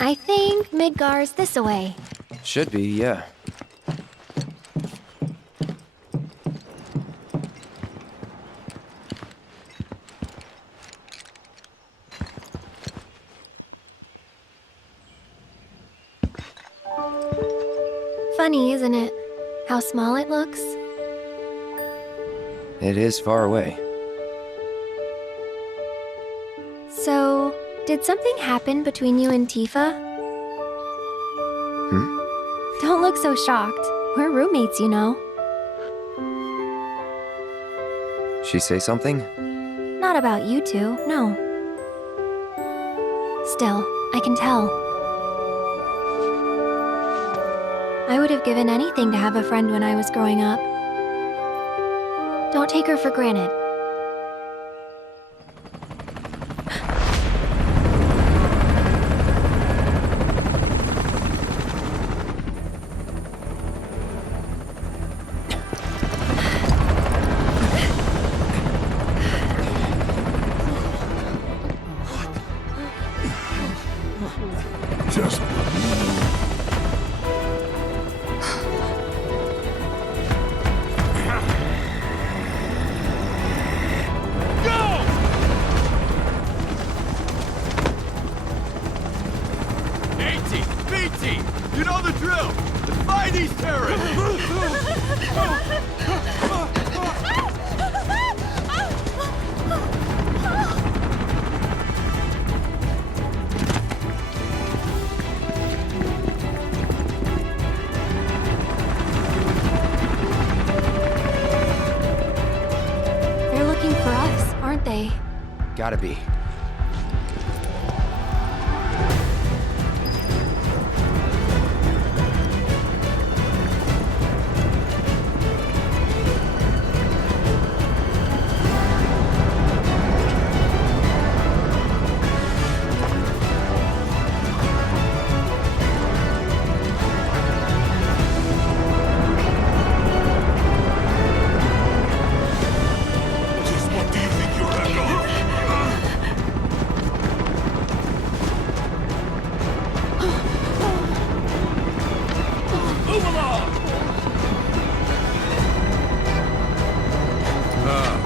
I think Midgar's this away. Should be, yeah. Funny, isn't it? How small it looks? It is far away. So, did something happen between you and Tifa? Don't look so shocked. We're roommates, you know. She say something? Not about you two, no. Still, I can tell. I would have given anything to have a friend when I was growing up. Don't take her for granted. Just you know the drill! Let's find these terrorists! They're looking for us, aren't they? Gotta be.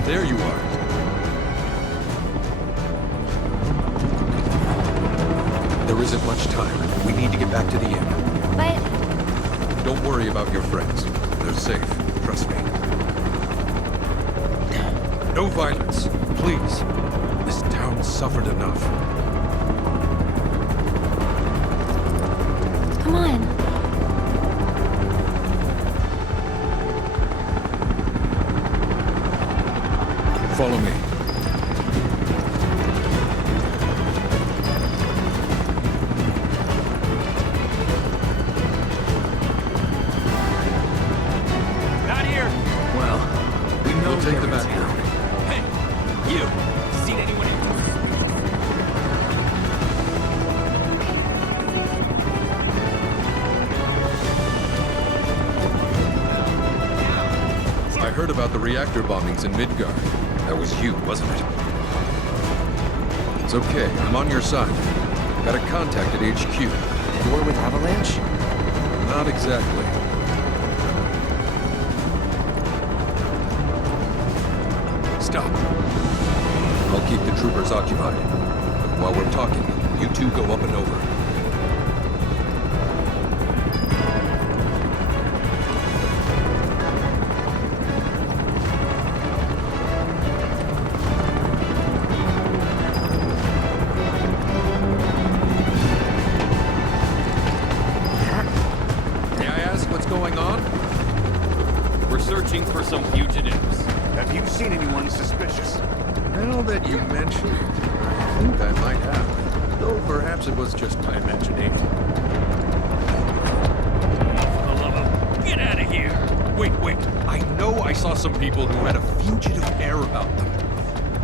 There you are. There isn't much time. We need to get back to the inn. But Don't worry about your friends. They're safe. Trust me. No violence, please. This town suffered enough. come on. Follow me. Not here. Well, we know We'll take they're them in back. town. Hey, you. Seen anyone in I heard about the reactor bombings in Midgard. That was you, wasn't it? It's okay. I'm on your side. Got a contact at HQ. You're with Avalanche? Not exactly. Stop. I'll keep the troopers occupied. While we're talking, you two go up and over. May I ask what's going on? We're searching for some fugitives. have you seen anyone suspicious? Now that you mention it, I think I might have. Though perhaps it was just my imagination. For the love of... Get out of here! Wait. I know I saw some people who had a fugitive air about them.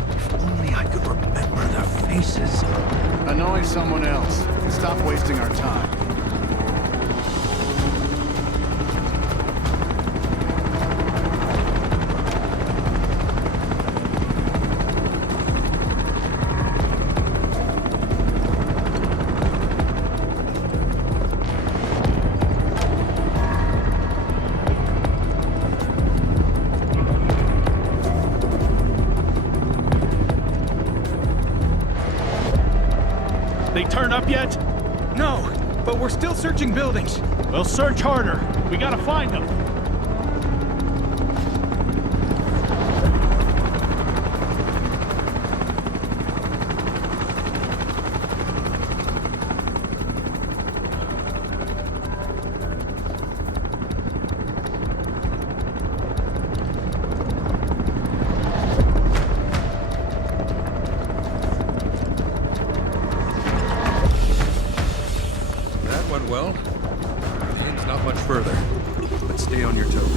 If only I could remember their faces. Annoy someone else. Stop wasting our time. No, but we're still searching buildings. We'll search harder. We gotta find them. That went well. It's not much further, but stay on your toes.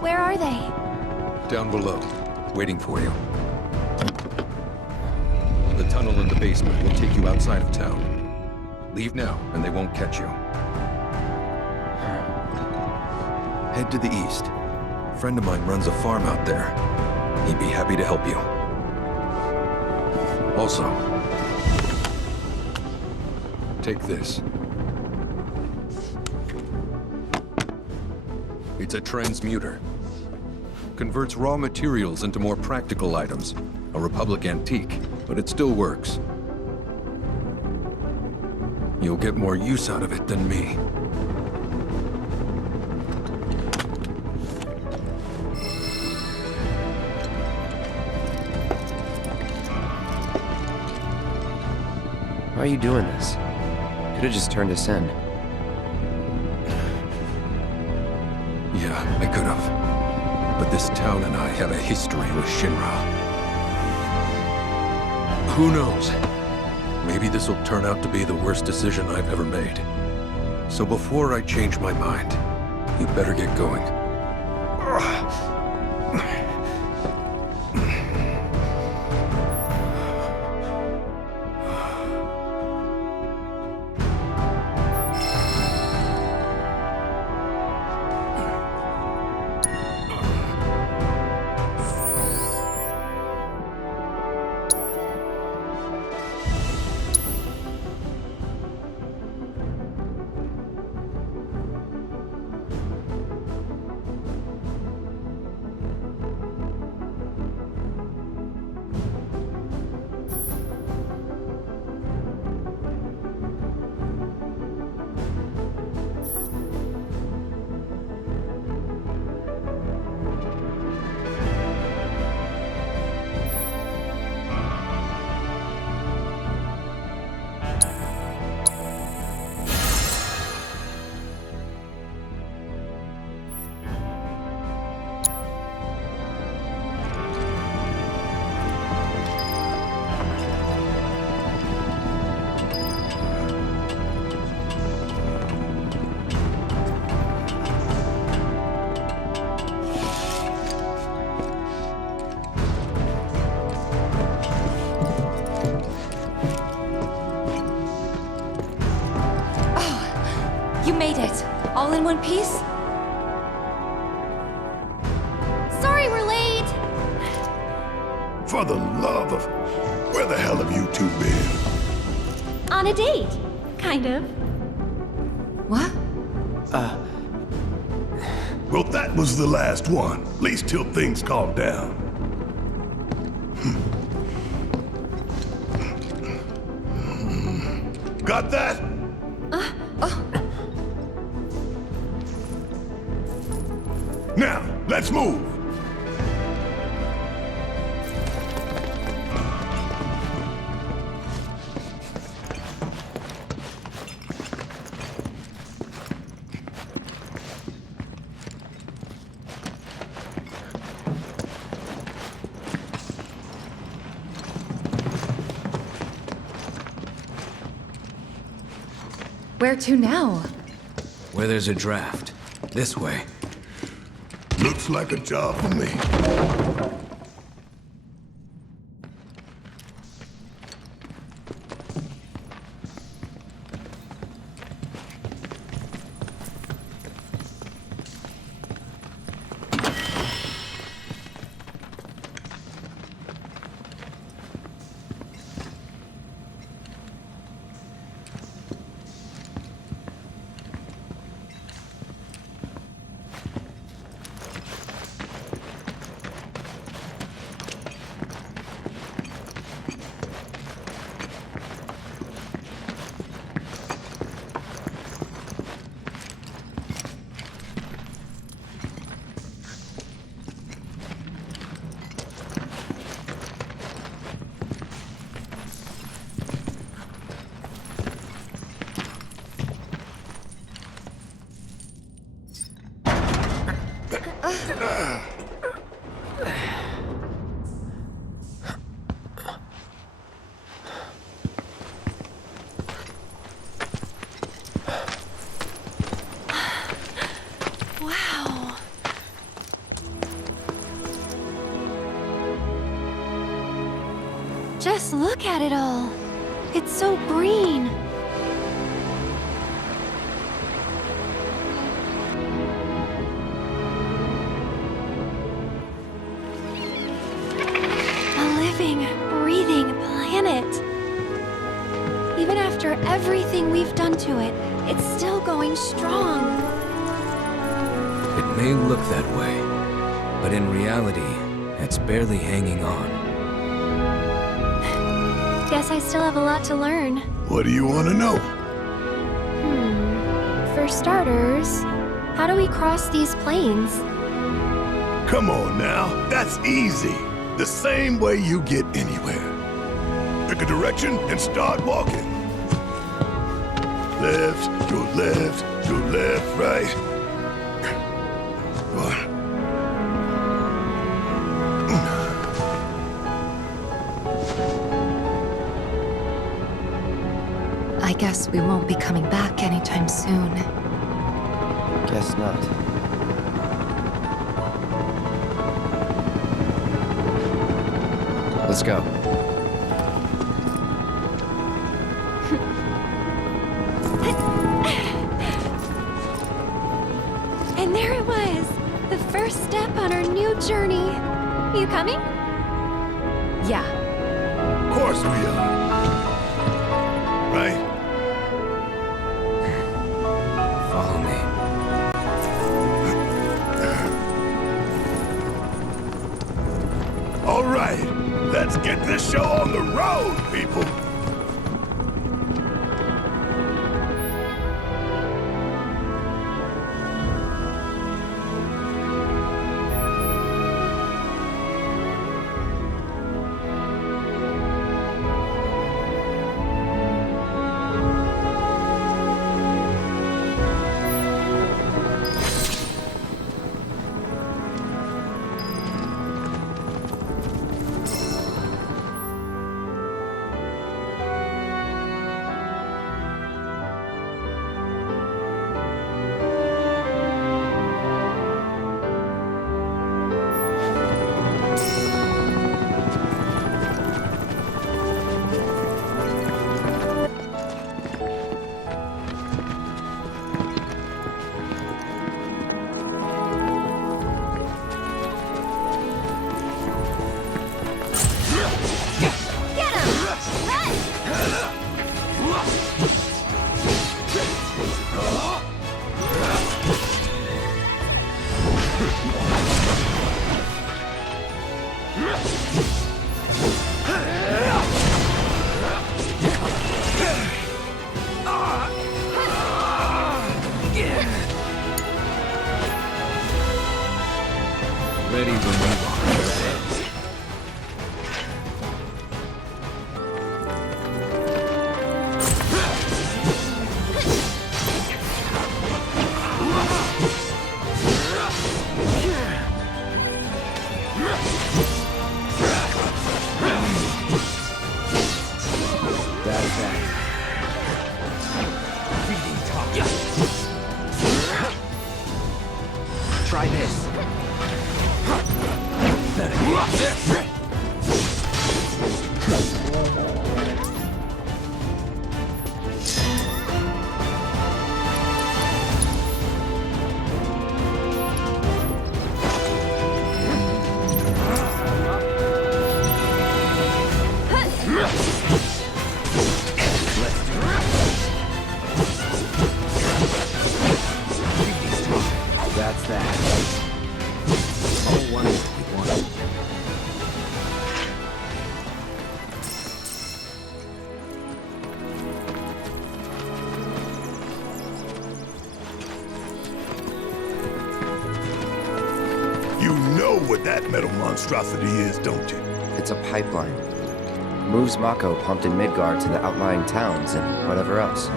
Where are they? Down below, waiting for you. The tunnel in the basement will take you outside of town. Leave now, and they won't catch you. Head to the east. A friend of mine runs a farm out there. He'd be happy to help you. Also, take this. It's a transmuter. Converts raw materials into more practical items. A Republic antique, but it still works. You'll get more use out of it than me. Why are you doing this? Could have just turned us in. Yeah, I could have. But this town and I have a history with Shinra. Who knows? Maybe this will turn out to be the worst decision I've ever made. So before I change my mind, you better get going. You made it. All in one piece? Sorry we're late. For the love of... Where the hell have you two been? On a date. Kind of. What? Well, that was the last one. At least till things calm down. Got that? Now, let's move. Where to now? Where there's a draft. This way. Looks like a job for me. Just look at it all. It's so green. A living, breathing planet. Even after everything we've done to it, it's still going strong. It may look that way, but in reality, it's barely hanging on. Guess I still have a lot to learn. What do you want to know? For starters, how do we cross these plains? Come on now, that's easy. The same way you get anywhere. Pick a direction and start walking. Left, go left, go left, right. What? I guess we won't be coming back anytime soon. Guess not. Let's go. And there it was, the first step on our new journey. You coming? Yeah, Of course we are. Right? Follow me. All right, let's get this show on the road, people. Ready when we are. Try this. That's that. Oh, wonderful. You know what that metal monstrosity is, don't you? It's a pipeline. Moves Mako pumped in Midgard to the outlying towns and whatever else.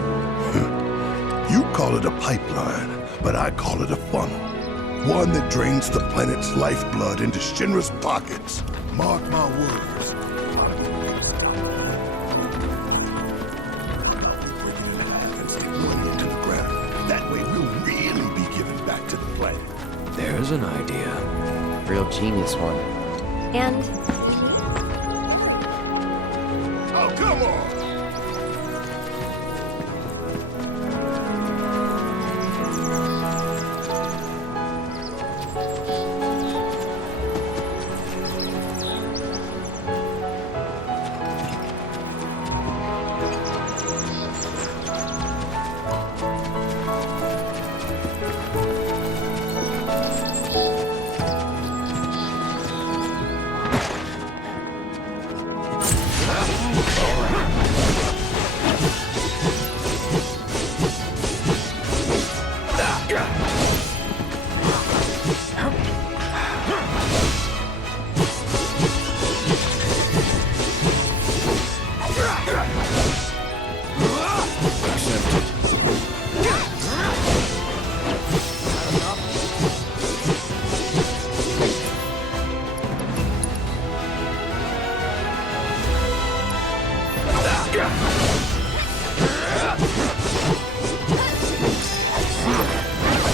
You call it a pipeline, but I call it a funnel. One that drains the planet's lifeblood into Shinra's pockets. Mark my words. To the ground. That way we'll really be giving back to the planet. There's an idea. Real genius one. And Come on!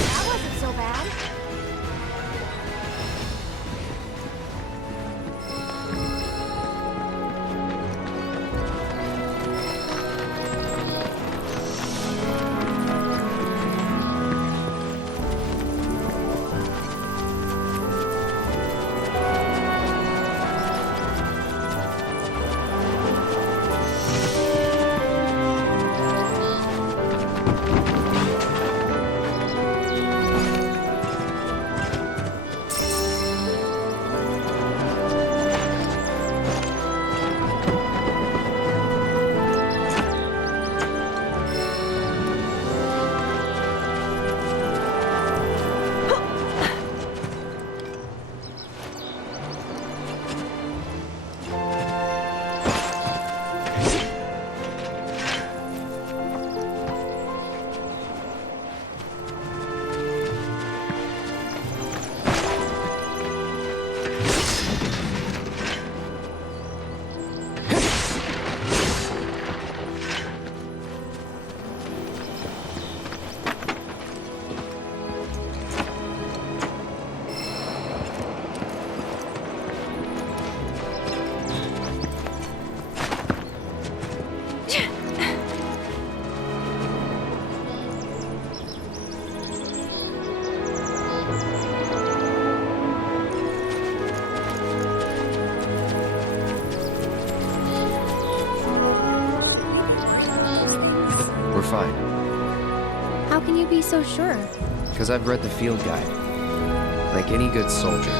That wasn't so bad. We're fine. How can you be so sure? Because I've read the field guide. Like any good soldier.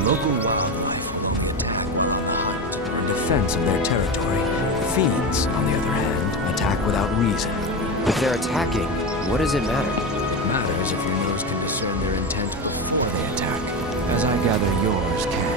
Local wildlife will only attack hunt or in defense of their territory. Fiends, on the other hand, attack without reason. If they're attacking, what does it matter? It matters if your nose can discern their intent before they attack, as I gather yours can't.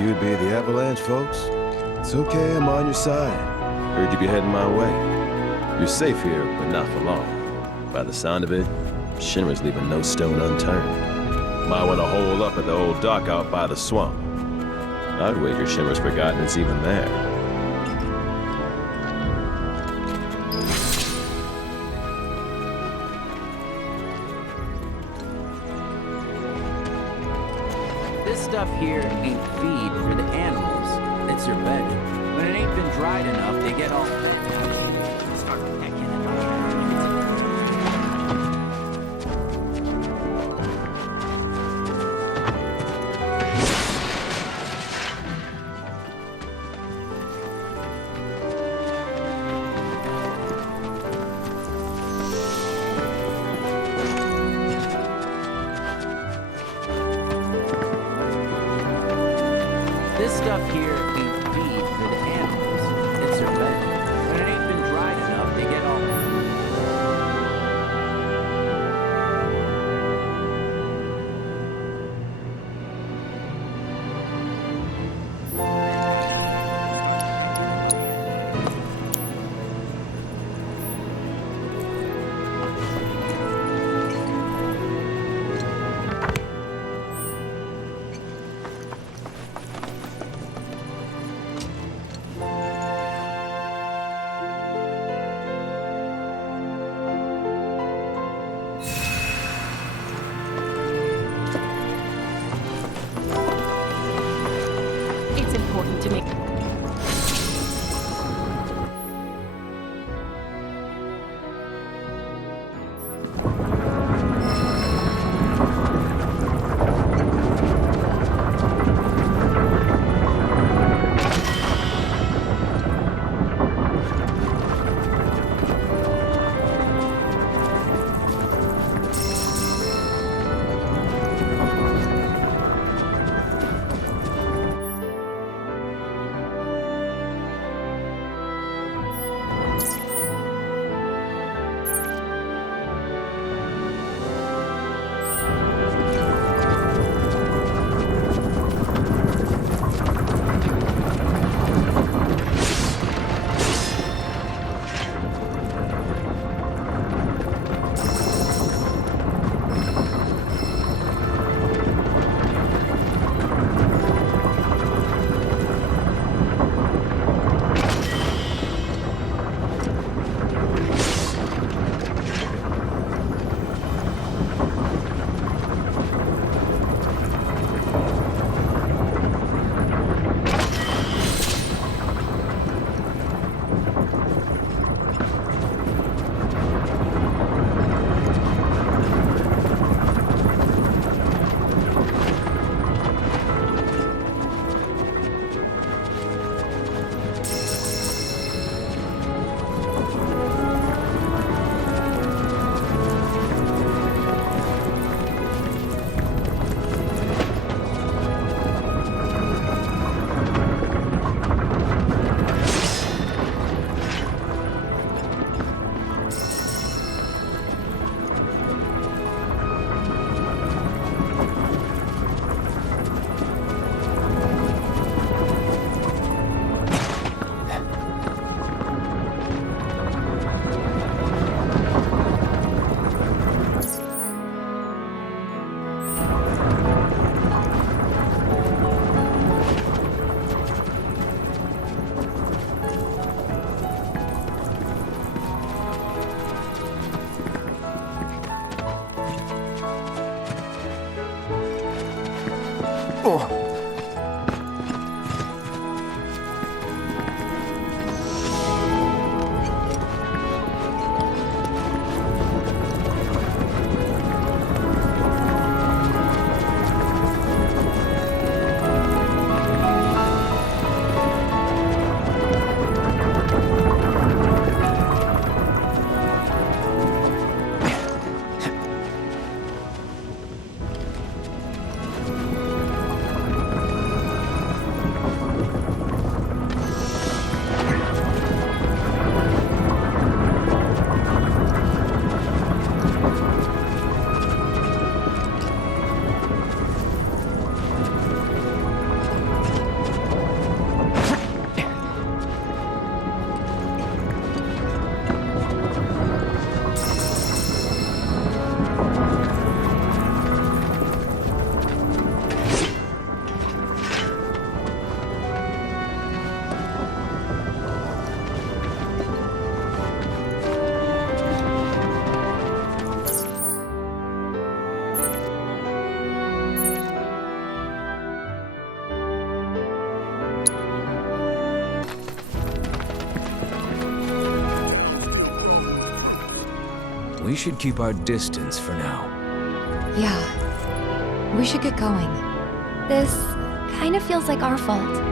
You'd be the Avalanche, folks? It's okay, I'm on your side. Heard you'd be heading my way. You're safe here, but not for long. By the sound of it, Shinra's leaving no stone unturned. Might want to hole up at the old dock out by the swamp. I'd wager Shinra's forgotten it's even there. This stuff here ain't feed for the animals. It's their bedding. When it ain't been dried enough, they get all... start pecking at my hand. This stuff here ain't feed for the animals. It's their bedding. When it ain't been dried enough, they get all... It's important to me. We should keep our distance for now. Yeah. We should get going. This kind of feels like our fault.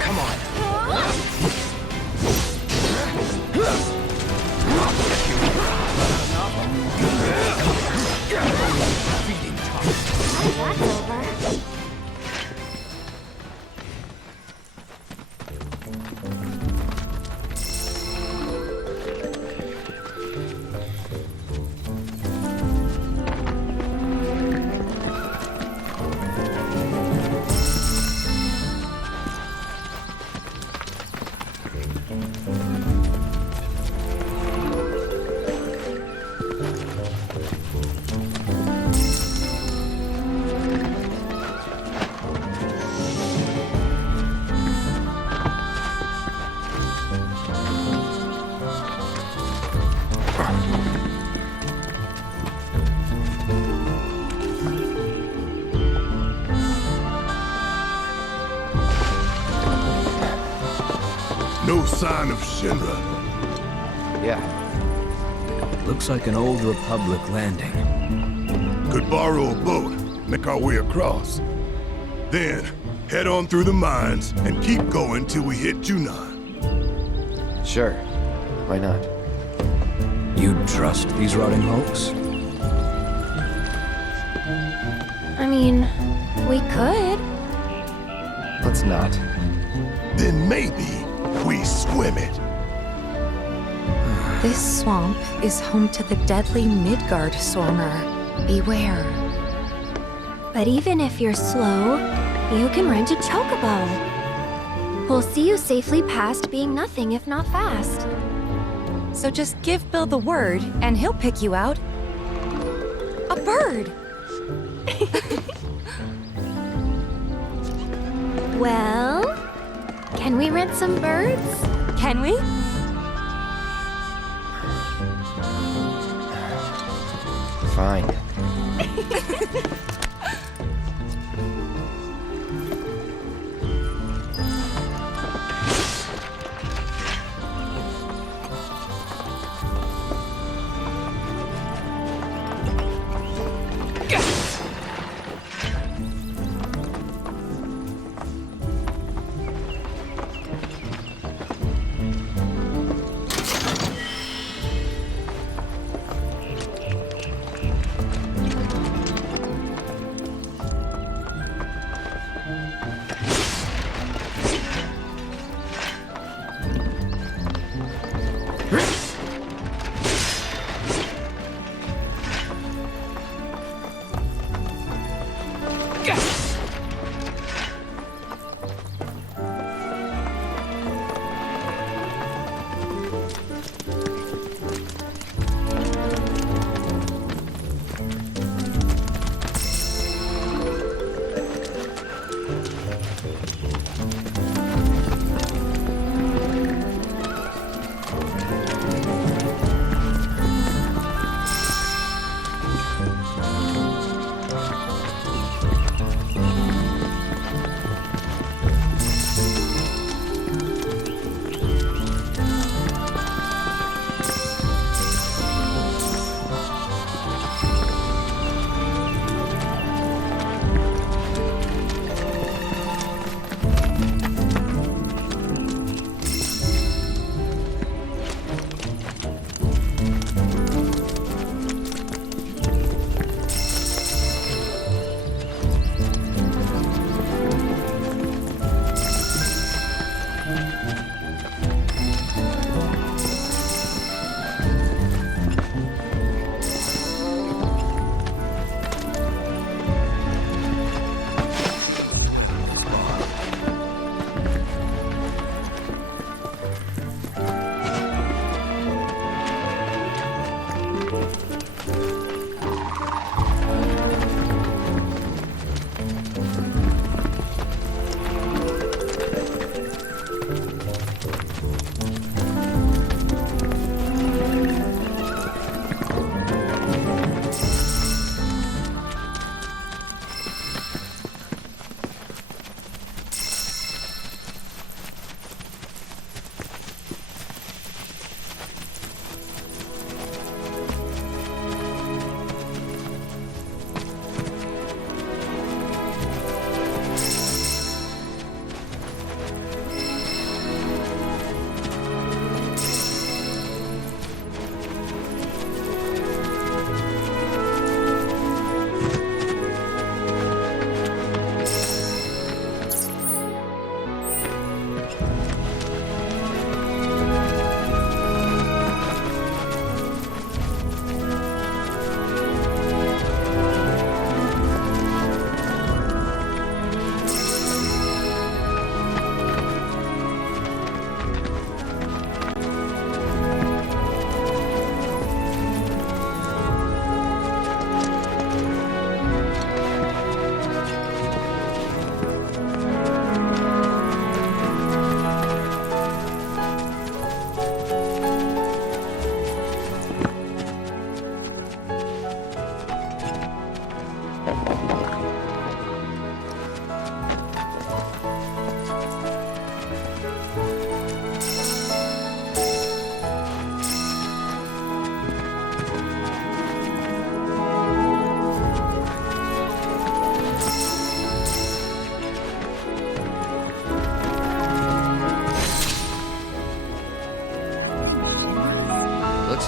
Come on. That's over. No sign of Shinra. Yeah, Looks like an old Republic landing. Could borrow a boat, make our way across. Then, head on through the mines and keep going till we hit Junon. sure. Why not? You'd trust these rotting hulks? I mean, we could. Let's not. Then maybe we swim it. This swamp is home to the deadly Midgard Swarmer. Beware. But even if you're slow, you can rent a chocobo. We'll see you safely past being nothing if not fast. So just give Bill the word, and he'll pick you out. A bird! Well, can we rent some birds? Can we? Fine.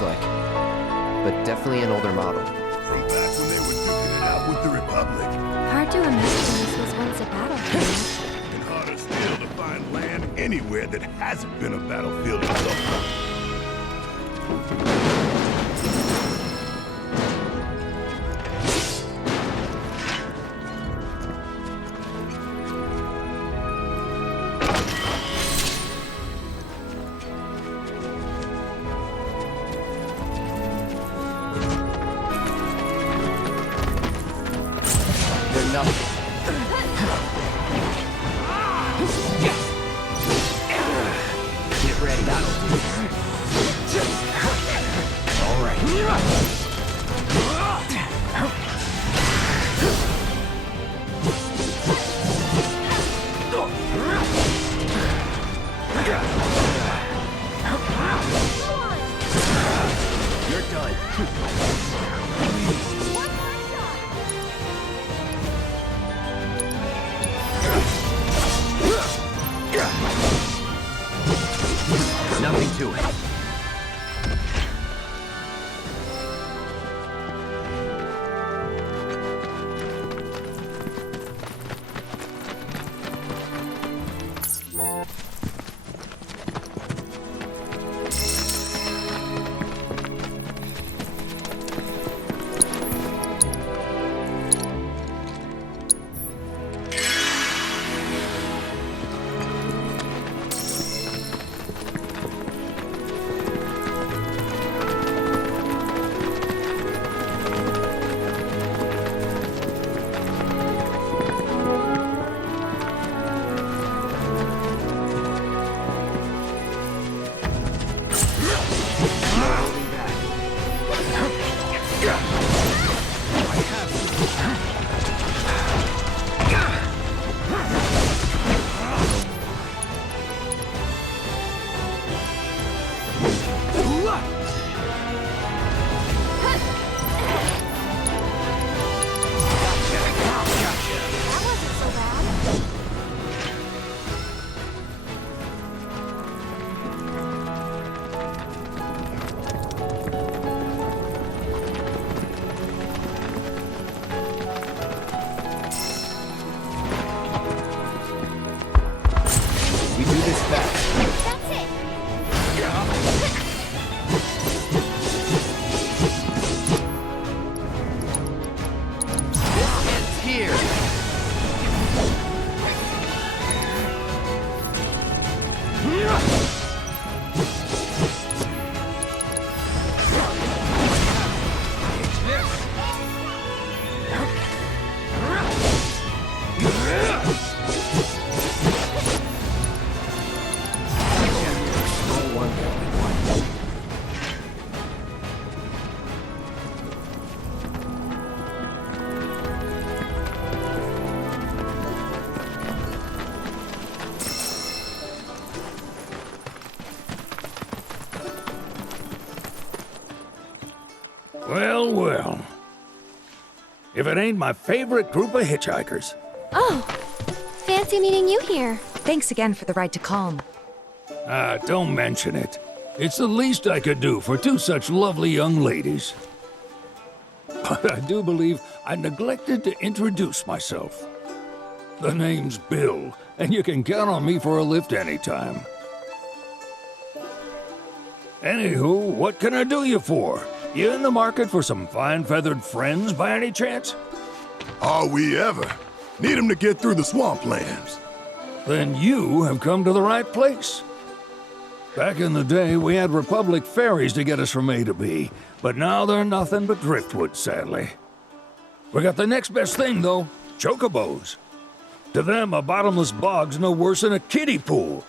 looks like. But definitely an older model. From back when they were duking it out with the Republic. Hard to imagine this was once a battlefield. And harder still to find land anywhere that hasn't been a battlefield at some point. They're nothing. Get ready. That'll do. All right. You're done. Nothing to it. Well, well. If it ain't my favorite group of hitchhikers. Oh, fancy meeting you here. Thanks again for the ride to Calm. Don't mention it. It's the least I could do for two such lovely young ladies. But I do believe I neglected to introduce myself. The name's Bill, and you can count on me for a lift anytime. Anywho, what can I do you for? You in the market for some fine-feathered friends by any chance? Are we ever? Need 'em to get through the swamplands. Then you have come to the right place. Back in the day, we had Republic ferries to get us from A to B, but now they're nothing but driftwood, sadly. We got the next best thing, though, chocobos. To them, a bottomless bog's no worse than a kiddie pool.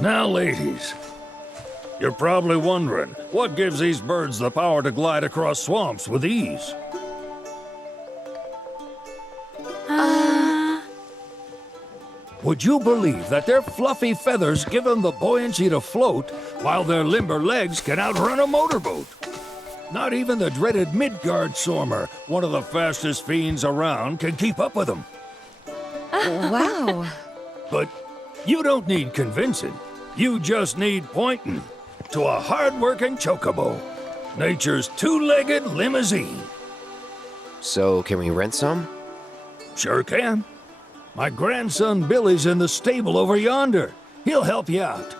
Now, ladies, you're probably wondering, what gives these birds the power to glide across swamps with ease? Would you believe that their fluffy feathers give them the buoyancy to float, while their limber legs can outrun a motorboat? Not even the dreaded Midgard Sormer, one of the fastest fiends around, can keep up with them. Wow. But you don't need convincing. You just need pointing. to a hard-working chocobo. Nature's two-legged limousine. So, can we rent some? Sure can. My grandson Billy's in the stable over yonder. He'll help you out.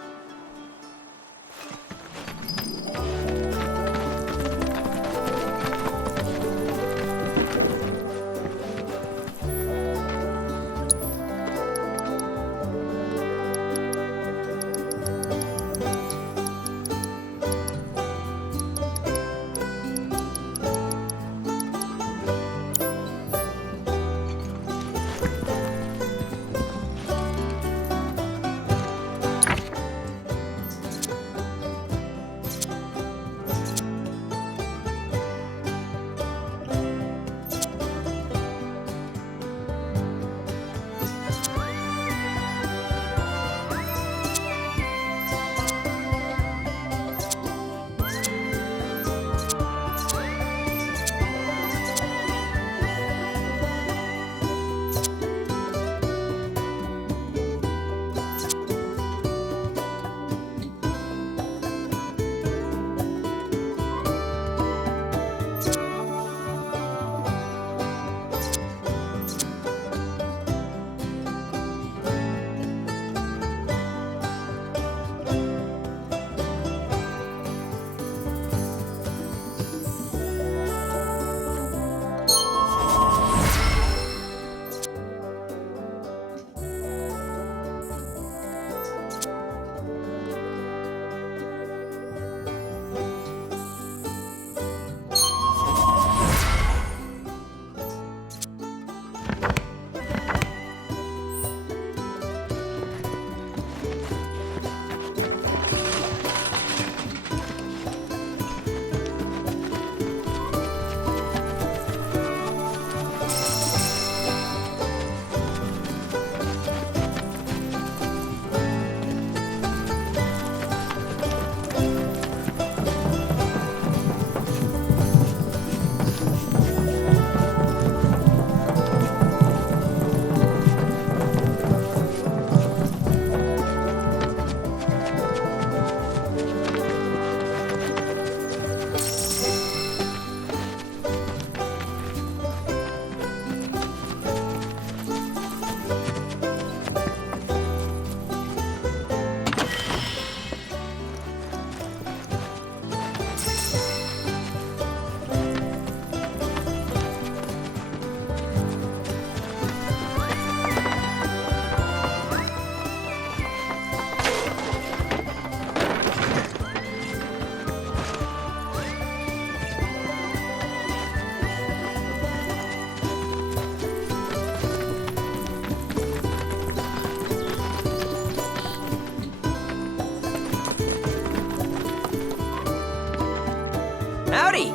Howdy!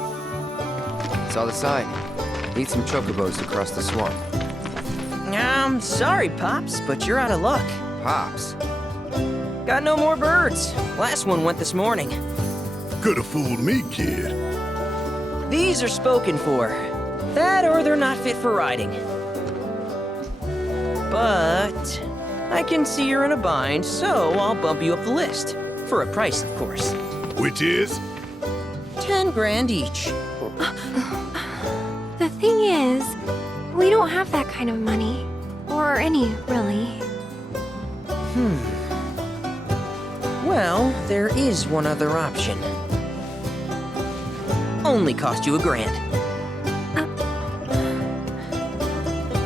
Saw the sign. Need some chocobos to cross the swamp. I'm sorry, Pops, but you're out of luck. Pops? Got no more birds. Last one went this morning. Could've fooled me, kid. These are spoken for. That or they're not fit for riding. But I can see you're in a bind, so I'll bump you up the list. For a price, of course. Which is? 10 grand each. The thing is, we don't have that kind of money. Or any, really. Well, there is one other option. Only cost you $1 grand.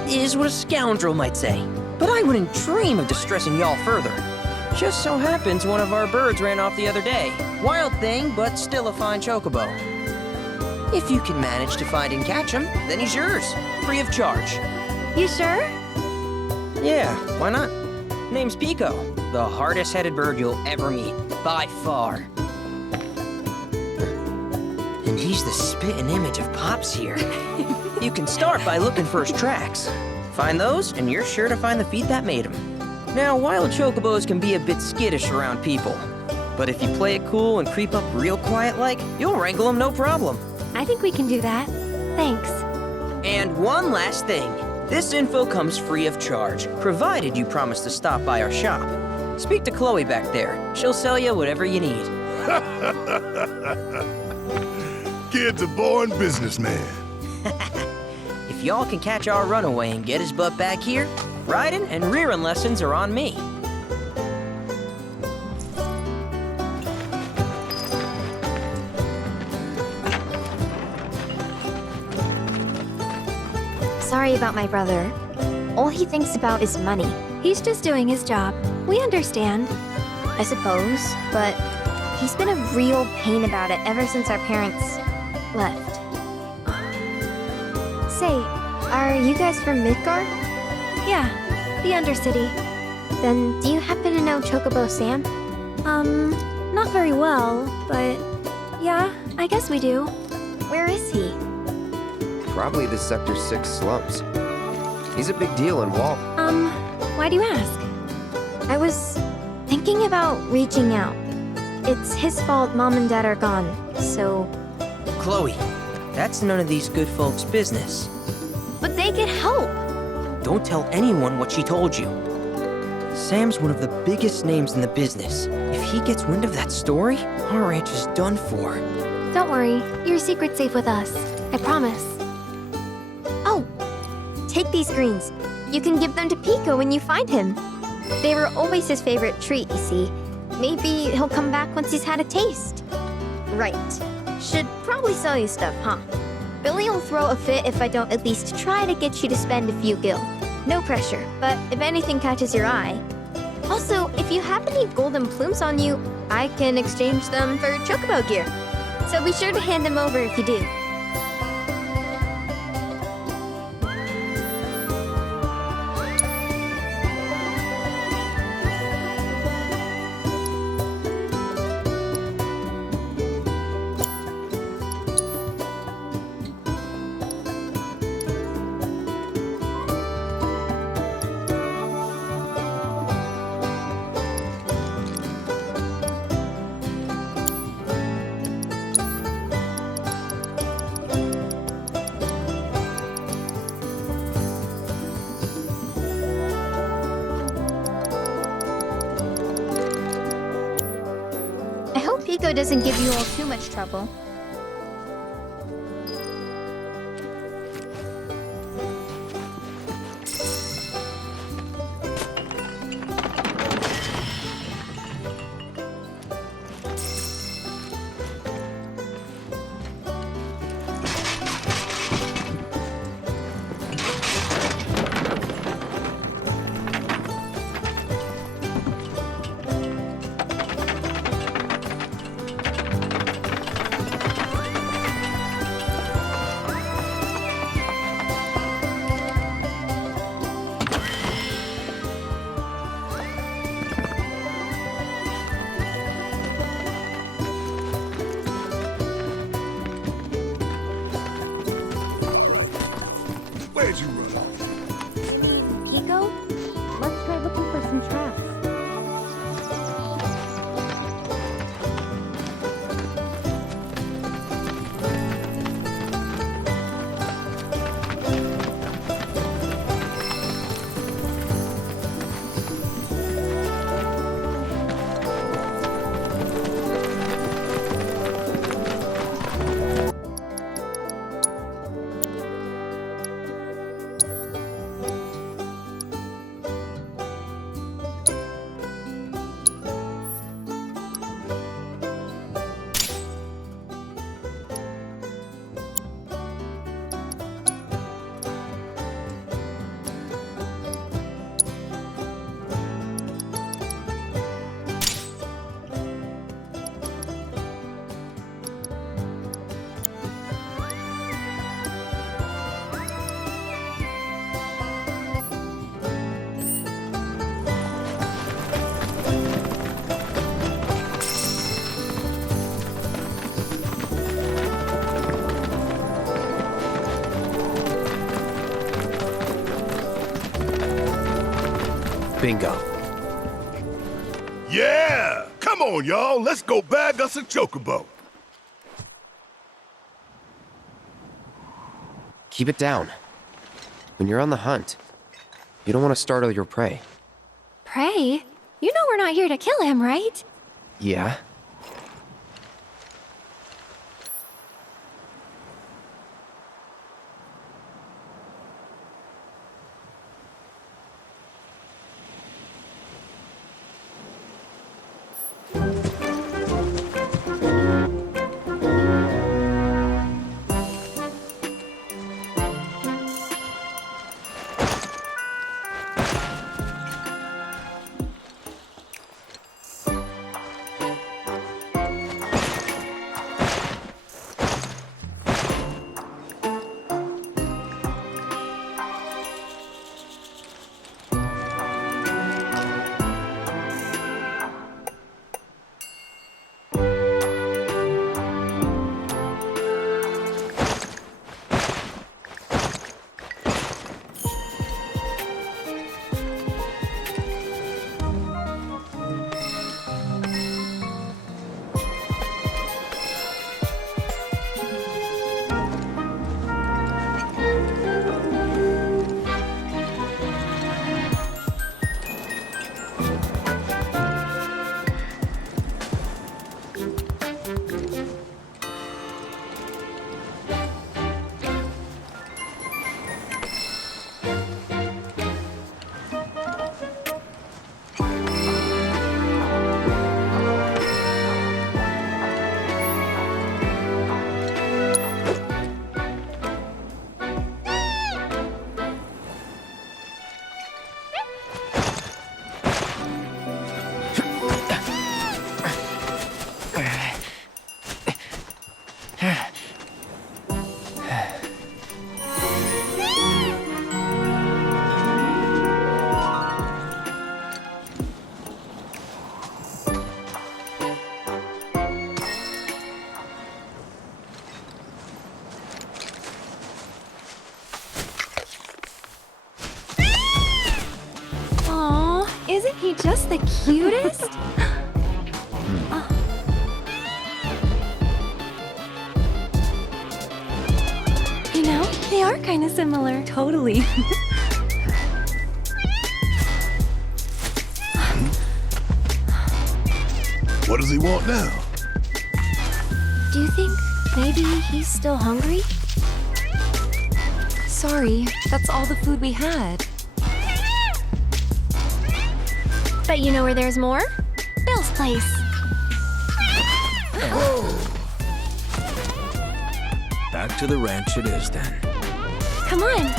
Is what a scoundrel might say. But I wouldn't dream of distressing y'all further. Just so happens one of our birds ran off the other day. Wild thing, but still a fine chocobo. If you can manage to find and catch him, then he's yours, free of charge. You sure? Yeah, why not? Name's Pico, the hardest-headed bird you'll ever meet, by far. And he's the spitting image of Pops here. You can start by looking for his tracks. Find those, and you're sure to find the feet that made him. Now, wild chocobos can be a bit skittish around people. But if you play it cool and creep up real quiet-like, you'll wrangle them no problem. I think we can do that. Thanks. And one last thing. This info comes free of charge, provided you promise to stop by our shop. Speak to Chloe back there. She'll sell you whatever you need. Kid's a born businessman. If y'all can catch our runaway and get his butt back here, riding and rearing lessons are on me. Sorry about my brother. All he thinks about is money. He's just doing his job. We understand, I suppose, but he's been a real pain about it ever since our parents left. Say, are you guys from Midgard? Yeah, the Undercity. Then do you happen to know Chocobo Sam? Not very well, but yeah, I guess we do. Where is he? Probably the Sector 6 slums. He's a big deal in Wall. Why do you ask? I was thinking about reaching out. It's his fault Mom and Dad are gone, so... Chloe, that's none of these good folks' business. But they get help! Don't tell anyone what she told you. Sam's one of the biggest names in the business. If he gets wind of that story, our ranch is done for. Don't worry, your secret's safe with us. I promise. Oh! Take these greens. You can give them to Pico when you find him. They were always his favorite treat, you see. Maybe he'll come back once he's had a taste. Right. Should probably sell you stuff, huh? Billy will throw a fit if I don't at least try to get you to spend a few gil. No pressure, but if anything catches your eye. Also, if you have any golden plumes on you, I can exchange them for chocobo gear. So be sure to hand them over if you do. Pico doesn't give you all too much trouble. Where'd you run? Pico? Let's try looking for some traps. Bingo. Yeah! Come on, y'all. Let's go bag us a chocobo. Keep it down. When you're on the hunt, you don't want to startle your prey. Prey? You know we're not here to kill him, right? Yeah? he just the cutest? You know, they are kind of similar. Totally. What does he want now? Do you think maybe he's still hungry? Sorry, that's all the food we had. But you know where there's more? Bill's place. Back to the ranch it is then. Come on.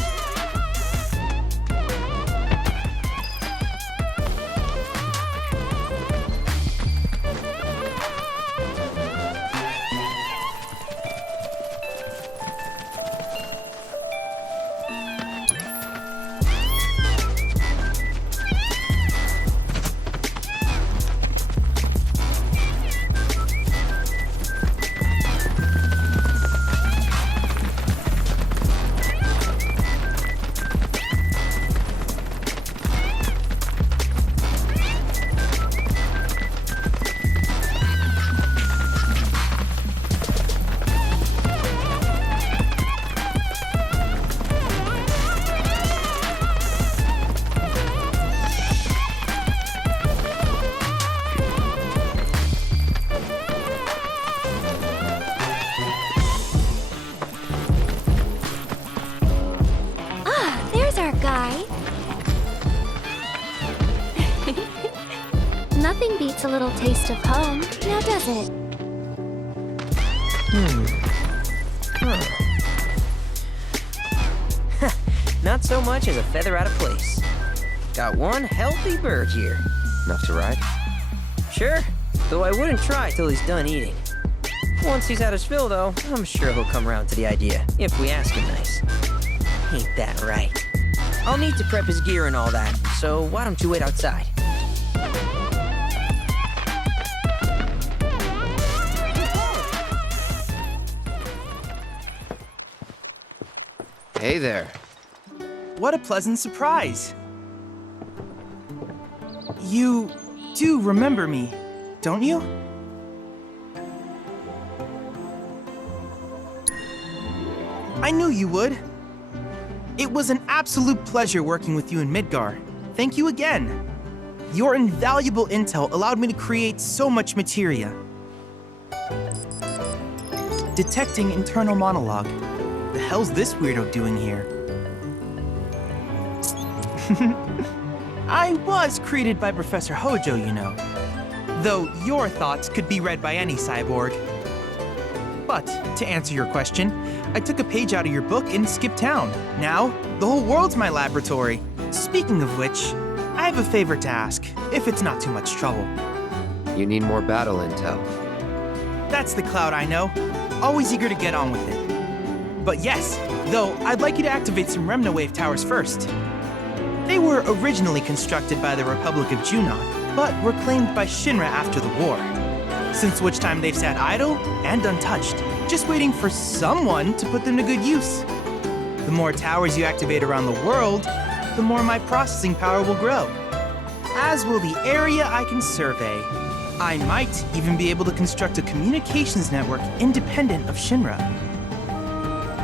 Nothing beats a little taste of home, now does it? Not so much as a feather out of place. Got one healthy bird here. Enough to ride? Sure, though I wouldn't try till he's done eating. Once he's had his fill, though, I'm sure he'll come around to the idea, if we ask him nice. Ain't that right? I'll need to prep his gear and all that, so why don't you wait outside? Hey there. What a pleasant surprise. You do remember me, don't you? I knew you would. It was an absolute pleasure working with you in Midgar. Thank you again. Your invaluable intel allowed me to create so much materia. Detecting internal monologue. The hell's this weirdo doing here? I was created by Professor Hojo, you know. Though your thoughts could be read by any cyborg. But, to answer your question, I took a page out of your book and skipped town. Now, the whole world's my laboratory. Speaking of which, I have a favor to ask, if it's not too much trouble. You need more battle intel. That's the Cloud I know. Always eager to get on with it. But yes, though, I'd like you to activate some Remnawave towers first. They were originally constructed by the Republic of Junon, but were claimed by Shinra after the war. Since which time they've sat idle and untouched, just waiting for someone to put them to good use. The more towers you activate around the world, the more my processing power will grow. As will the area I can survey. I might even be able to construct a communications network independent of Shinra.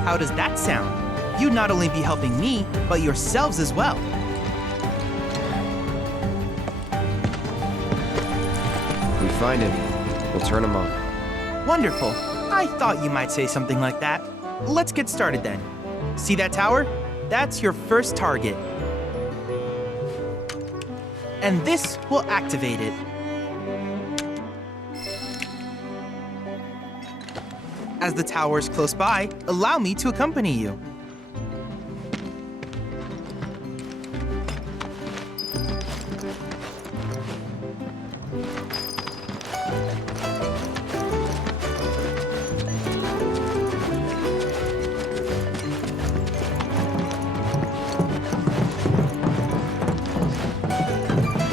How does that sound? You'd not only be helping me, but yourselves as well. We find him. We'll turn him on. Wonderful. I thought you might say something like that. Let's get started then. See that tower? That's your first target. And this will activate it. As the tower is close by, allow me to accompany you.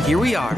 Here we are.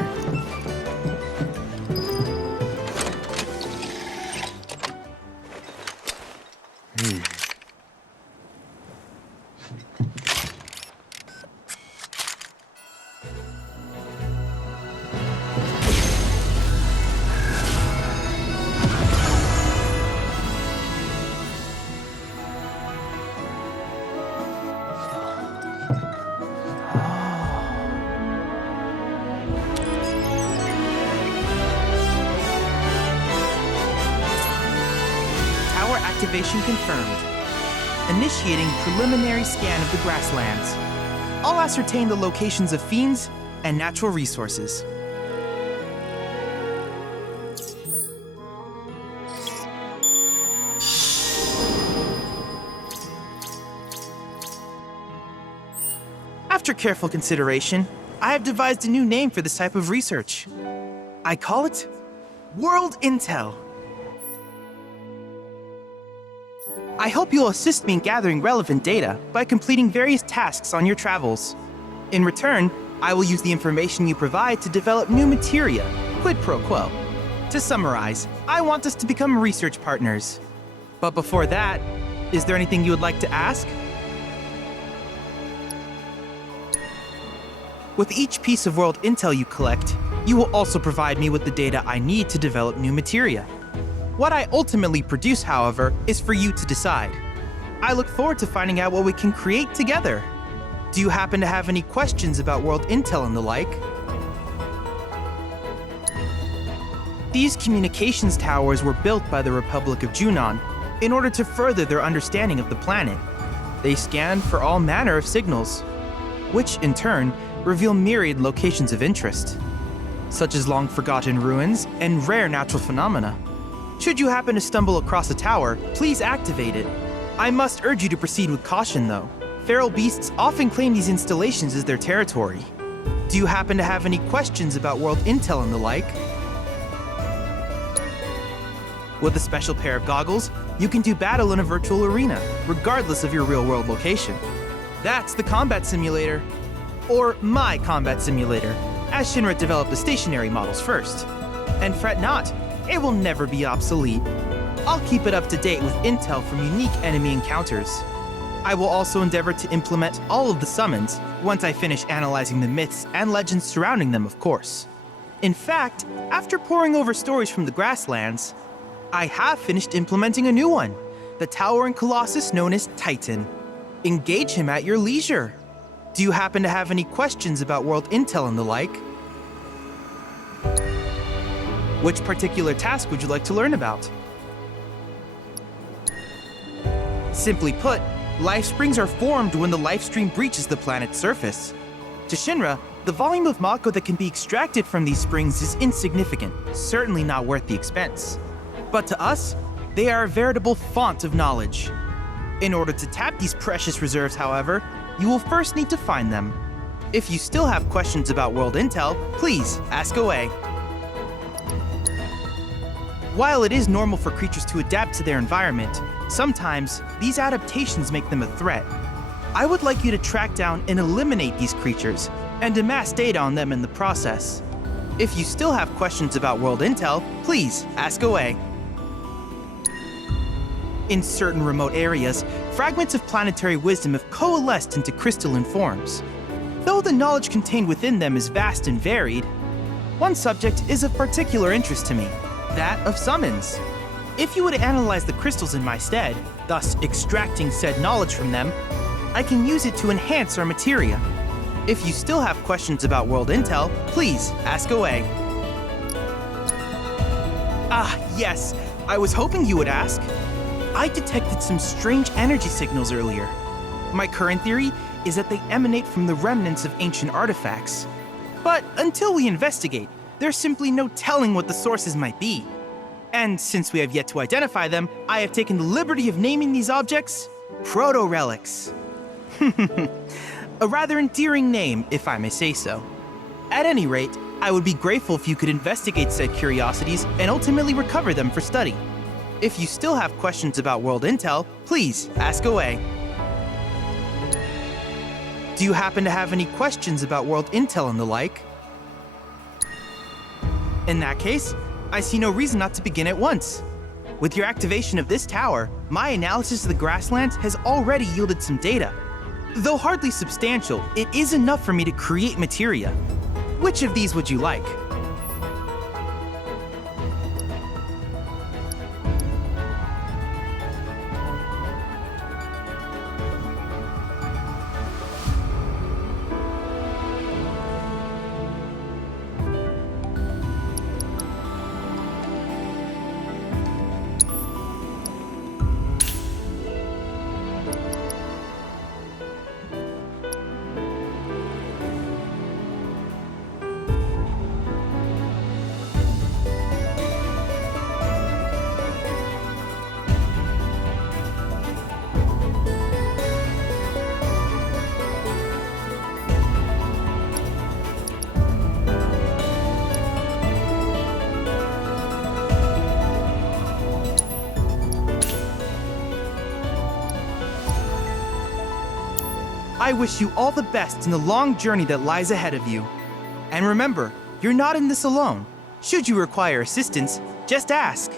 activation confirmed. Initiating preliminary scan of the grasslands. I'll ascertain the locations of fiends and natural resources. After careful consideration, I have devised a new name for this type of research. I call it World Intel. I hope you'll assist me in gathering relevant data by completing various tasks on your travels. In return, I will use the information you provide to develop new materia, quid pro quo. To summarize, I want us to become research partners. But before that, is there anything you would like to ask? With each piece of world intel you collect, you will also provide me with the data I need to develop new materia. What I ultimately produce, however, is for you to decide. I look forward to finding out what we can create together. Do you happen to have any questions about world intel and the like? These communications towers were built by the Republic of Junon in order to further their understanding of the planet. They scan for all manner of signals, which in turn reveal myriad locations of interest, such as long-forgotten ruins and rare natural phenomena. Should you happen to stumble across a tower, please activate it. I must urge you to proceed with caution, though. Feral beasts often claim these installations as their territory. Do you happen to have any questions about world intel and the like? With a special pair of goggles, you can do battle in a virtual arena, regardless of your real-world location. That's the combat simulator. Or my combat simulator, as Shinra developed the stationary models first. And fret not, it will never be obsolete. I'll keep it up to date with intel from unique enemy encounters. I will also endeavor to implement all of the summons once I finish analyzing the myths and legends surrounding them, of course. In fact, after poring over stories from the grasslands, I have finished implementing a new one, the towering colossus known as Titan. Engage him at your leisure. Do you happen to have any questions about world intel and the like? Which particular task would you like to learn about? Simply put, life springs are formed when the life stream breaches the planet's surface. To Shinra, the volume of Mako that can be extracted from these springs is insignificant, certainly not worth the expense. But to us, they are a veritable font of knowledge. In order to tap these precious reserves, however, you will first need to find them. If you still have questions about world intel, please ask away. While it is normal for creatures to adapt to their environment, sometimes these adaptations make them a threat. I would like you to track down and eliminate these creatures and amass data on them in the process. If you still have questions about world intel, please ask away. In certain remote areas, fragments of planetary wisdom have coalesced into crystalline forms. Though the knowledge contained within them is vast and varied, one subject is of particular interest to me, that of summons. If you would analyze the crystals in my stead, thus extracting said knowledge from them, I can use it to enhance our materia. If you still have questions about world intel, please ask away. Ah, yes, I was hoping you would ask. I detected some strange energy signals earlier. My current theory is that they emanate from the remnants of ancient artifacts. But until we investigate, there's simply no telling what the sources might be. And since we have yet to identify them, I have taken the liberty of naming these objects proto-relics. A rather endearing name, if I may say so. At any rate, I would be grateful if you could investigate said curiosities and ultimately recover them for study. If you still have questions about world intel, please ask away. Do you happen to have any questions about world intel and the like? In that case, I see no reason not to begin at once. With your activation of this tower, my analysis of the grasslands has already yielded some data. Though hardly substantial, it is enough for me to create materia. Which of these would you like? I wish you all the best in the long journey that lies ahead of you. And remember, you're not in this alone. Should you require assistance, just ask.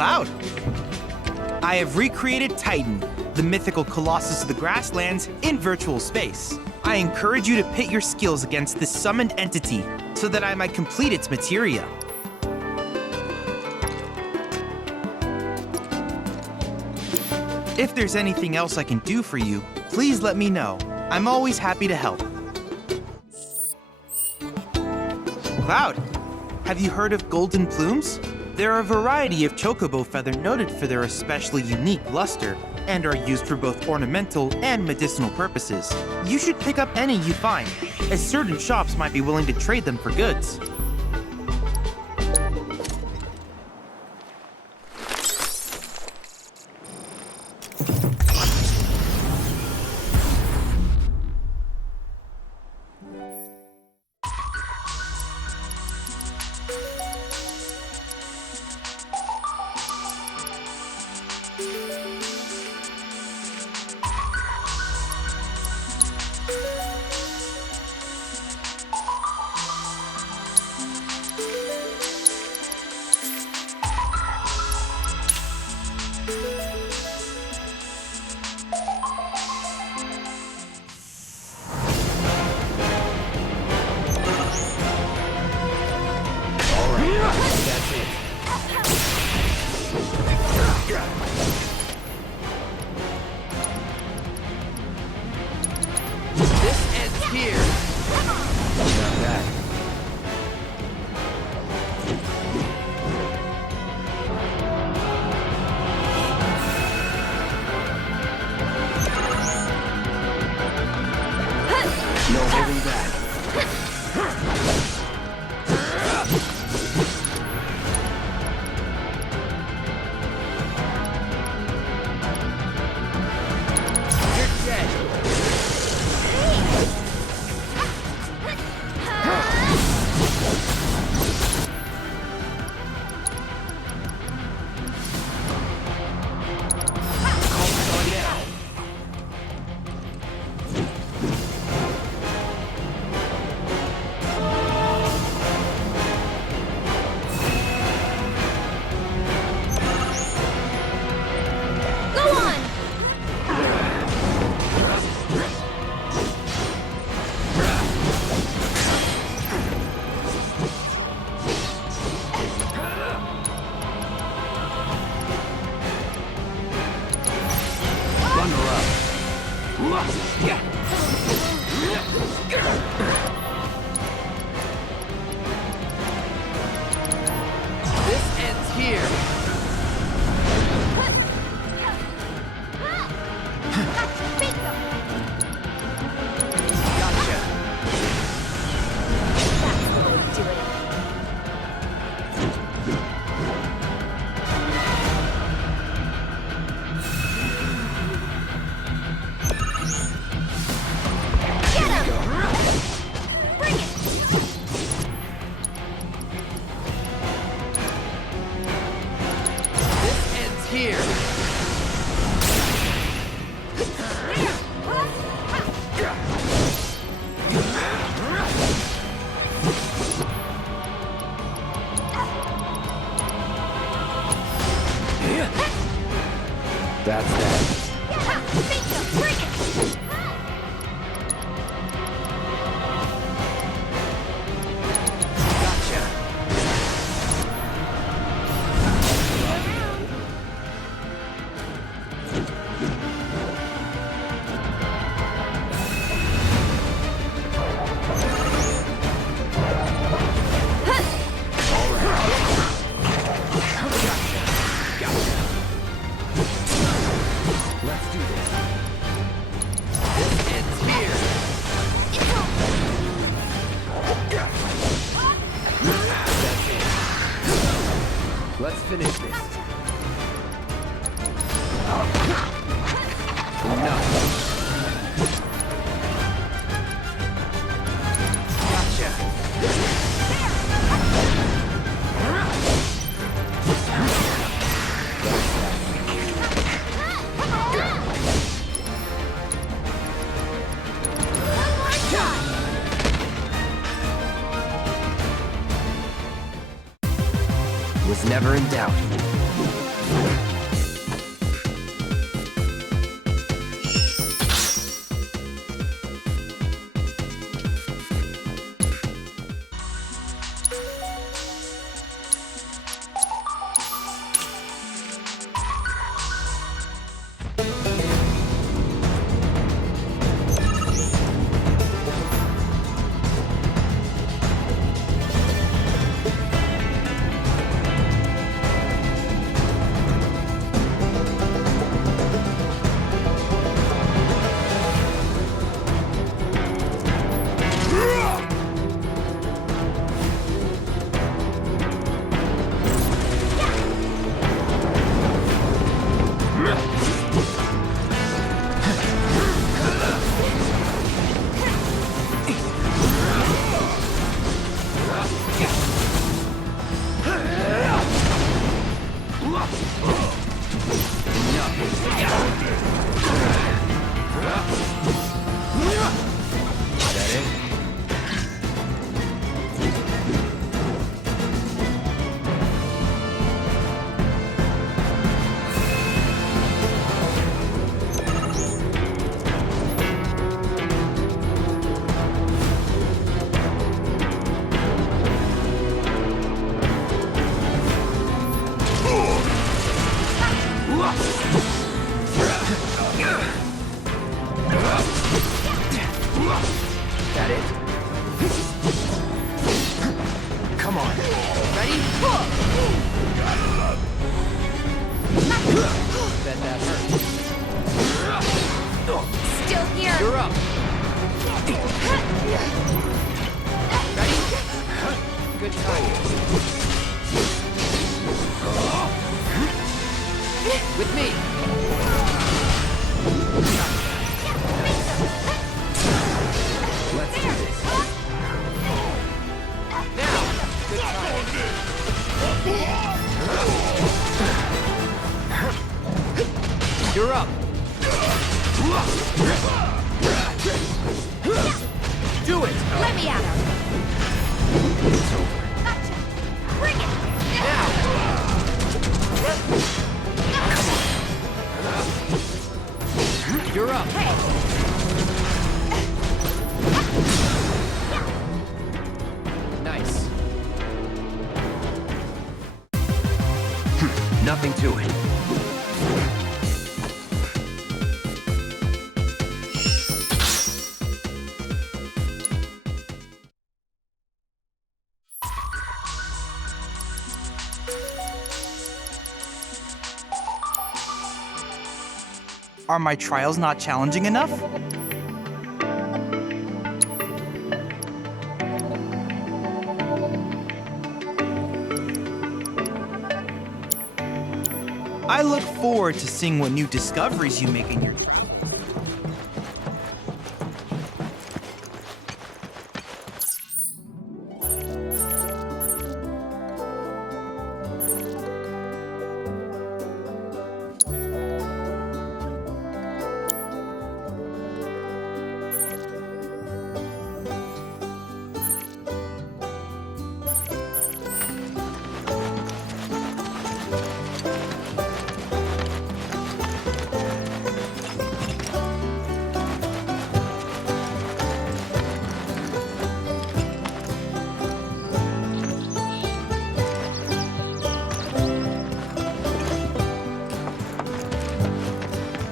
Cloud! I have recreated Titan, the mythical colossus of the grasslands, in virtual space. I encourage you to pit your skills against this summoned entity so that I might complete its materia. If there's anything else I can do for you, please let me know. I'm always happy to help. Cloud, have you heard of golden plumes? There are a variety of chocobo feather noted for their especially unique luster and are used for both ornamental and medicinal purposes. You should pick up any you find, as certain shops might be willing to trade them for goods. here. Gotcha. That's the way to do it. Get him! Bring it! This ends here. That's that. Gotcha. Let's do this. This ends here. That's it. Let's finish this. No. Gotcha. Was never in doubt. That it? Come on. Ready? Bet that hurt. Still here. You're up. Ready? Good timing. With me. Let's do this. Now. Good timing. You're up. Do it. Let me at him. It's over. Gotcha. Bring it. Now. Come on. You're up. Nice. Nothing to it. Are my trials not challenging enough? I look forward to seeing what new discoveries you make in your...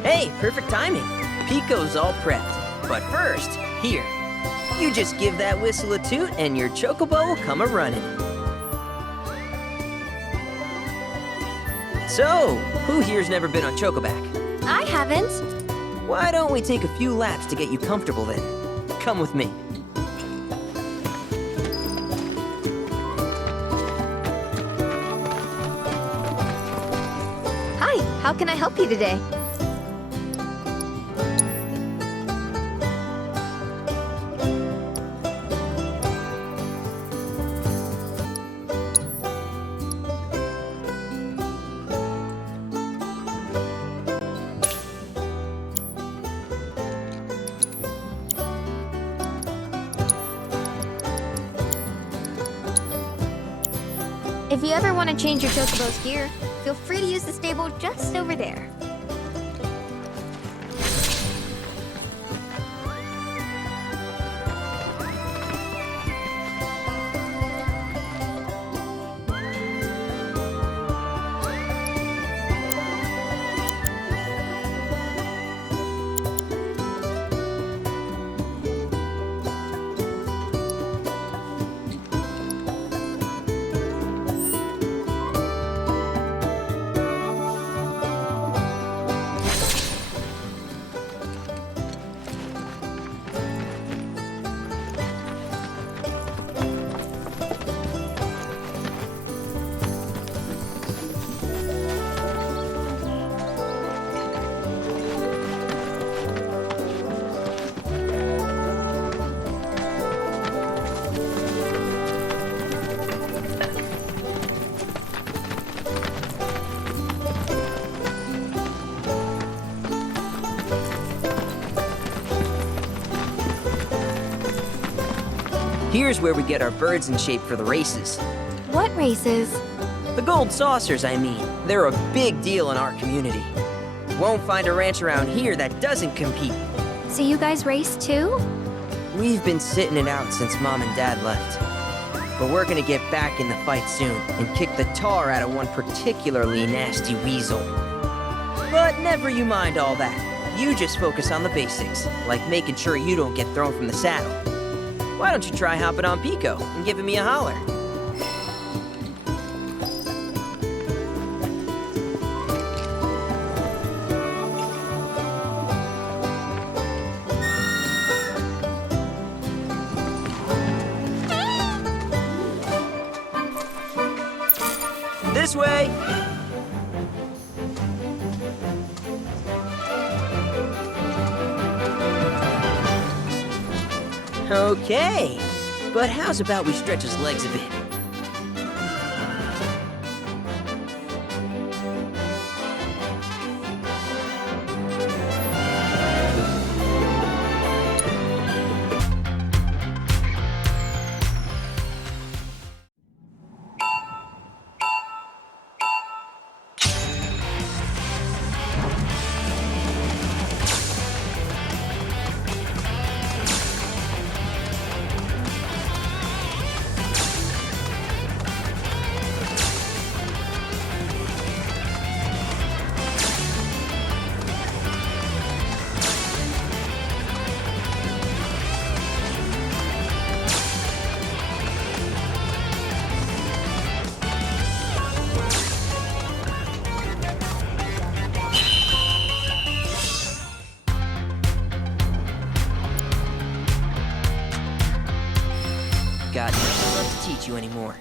Hey, perfect timing. Pico's all prepped. But first, here. You just give that whistle a toot and your chocobo will come a-running. So, who here's never been on Chocoback? I haven't. Why don't we take a few laps to get you comfortable then? Come with me. Hi, how can I help you today? If you ever want to change your chocobo's gear, feel free to use the stable just over there. Here's where we get our birds in shape for the races. What races? The gold saucers, I mean. They're a big deal in our community. Won't find a ranch around here that doesn't compete. So you guys race too? We've been sitting it out since Mom and Dad left. But we're gonna get back in the fight soon and kick the tar out of one particularly nasty weasel. But never you mind all that. You just focus on the basics, like making sure you don't get thrown from the saddle. Why don't you try hopping on Pico and giving me a holler? This way! Okay, but how's about we stretch his legs a bit? you anymore.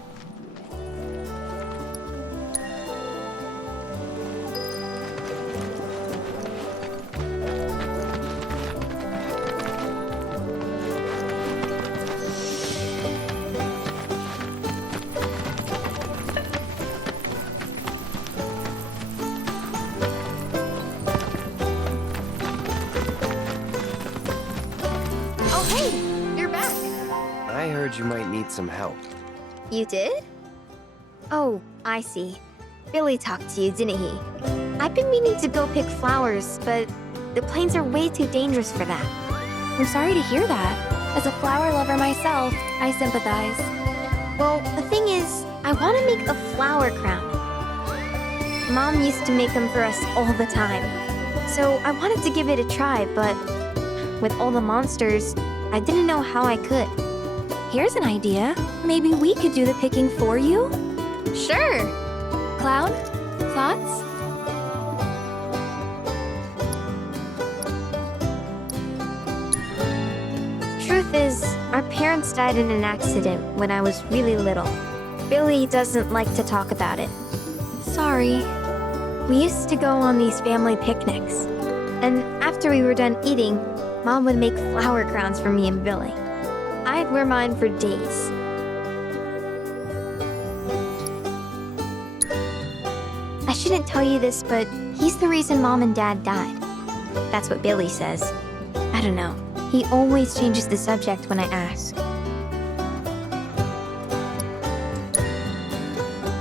Oh, hey! You're back. I heard you might need some help. You did? Oh, I see. Billy talked to you, didn't he? I've been meaning to go pick flowers, but the plains are way too dangerous for that. I'm sorry to hear that. As a flower lover myself, I sympathize. Well, the thing is, I want to make a flower crown. Mom used to make them for us all the time. So I wanted to give it a try, but with all the monsters, I didn't know how I could. Here's an idea. Maybe we could do the picking for you? Sure! Cloud? Thoughts? Truth is, our parents died in an accident when I was really little. Billy doesn't like to talk about it. Sorry. We used to go on these family picnics. And after we were done eating, Mom would make flower crowns for me and Billy. I'd wear mine for days. I shouldn't tell you this, but he's the reason Mom and Dad died. That's what Billy says. I don't know. He always changes the subject when I ask.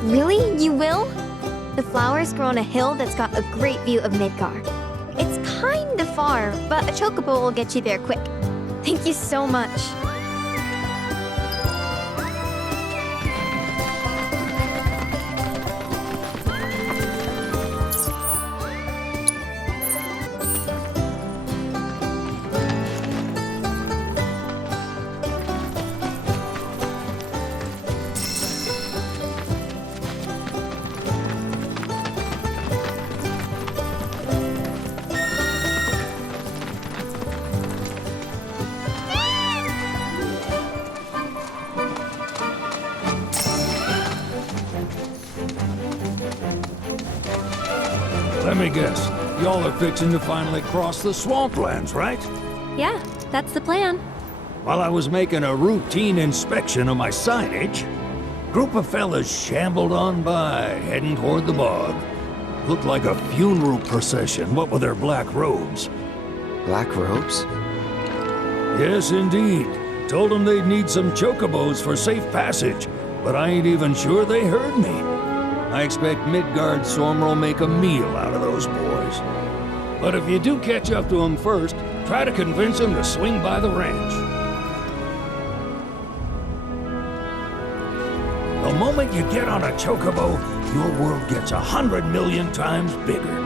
Really? You will? The flowers grow on a hill that's got a great view of Midgard. It's kinda far, but a chocobo will get you there quick. Thank you so much. Let me guess. Y'all are fixing to finally cross the swamplands, right? Yeah, that's the plan. While I was making a routine inspection of my signage, group of fellas shambled on by, heading toward the bog. Looked like a funeral procession, what with their black robes. Black robes? Yes, indeed. Told them they'd need some chocobos for safe passage, but I ain't even sure they heard me. I expect Midgard Sormer will make a meal out of those boys. But if you do catch up to them first, try to convince them to swing by the ranch. The moment you get on a chocobo, your world gets 100 million times bigger.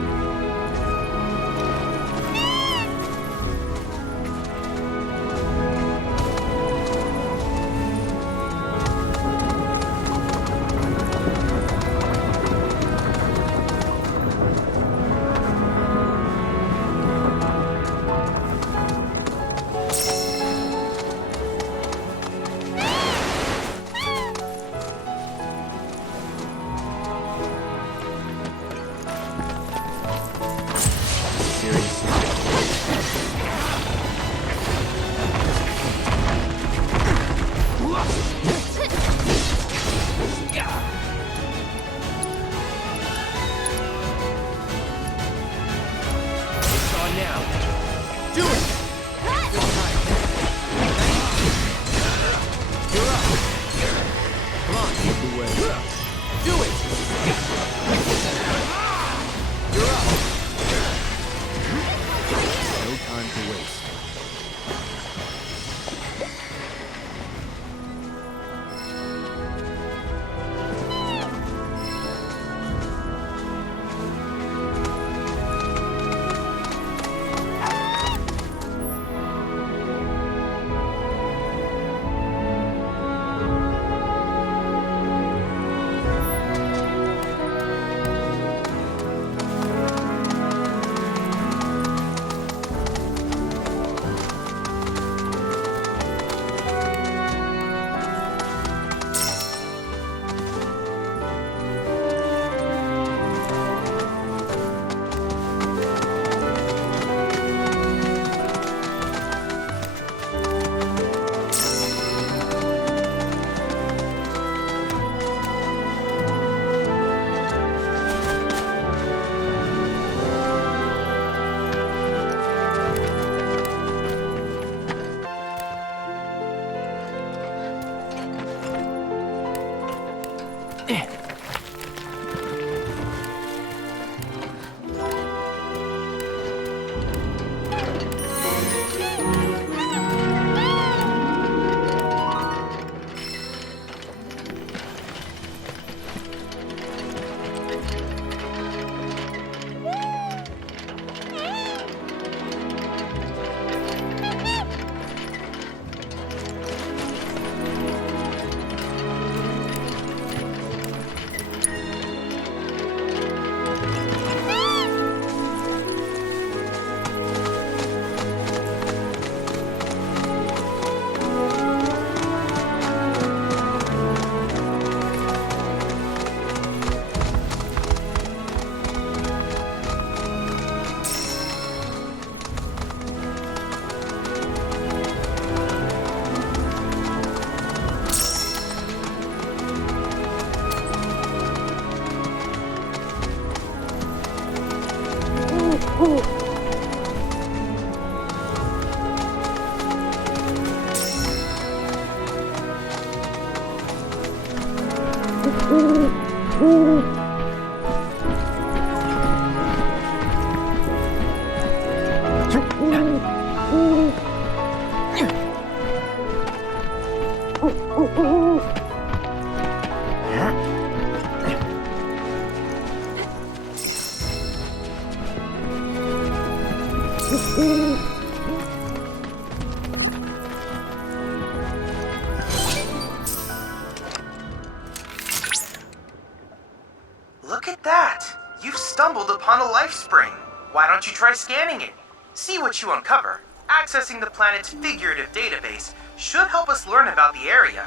Look at that! You've stumbled upon a life spring. Why don't you try scanning it? See what you uncover. Accessing the planet's figurative database should help us learn about the area.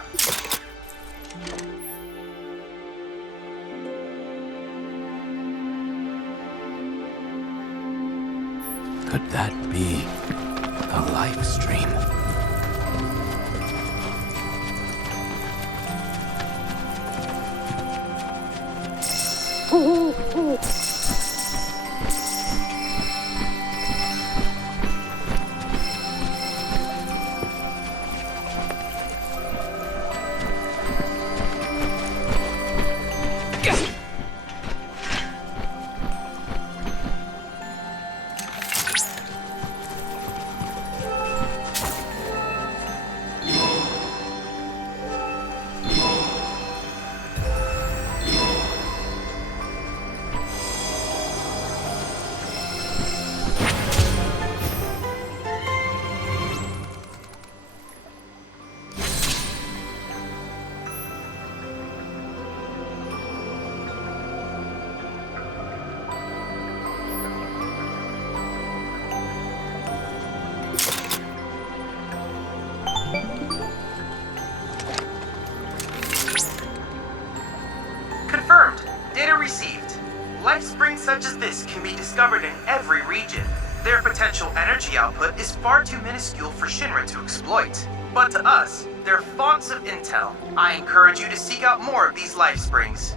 Could that be a life stream? Confirmed. Data received. Life springs such as this can be discovered in every region. Their potential energy output is far too minuscule for Shinra to exploit. But to us, they're fonts of intel. I encourage you to seek out more of these life springs.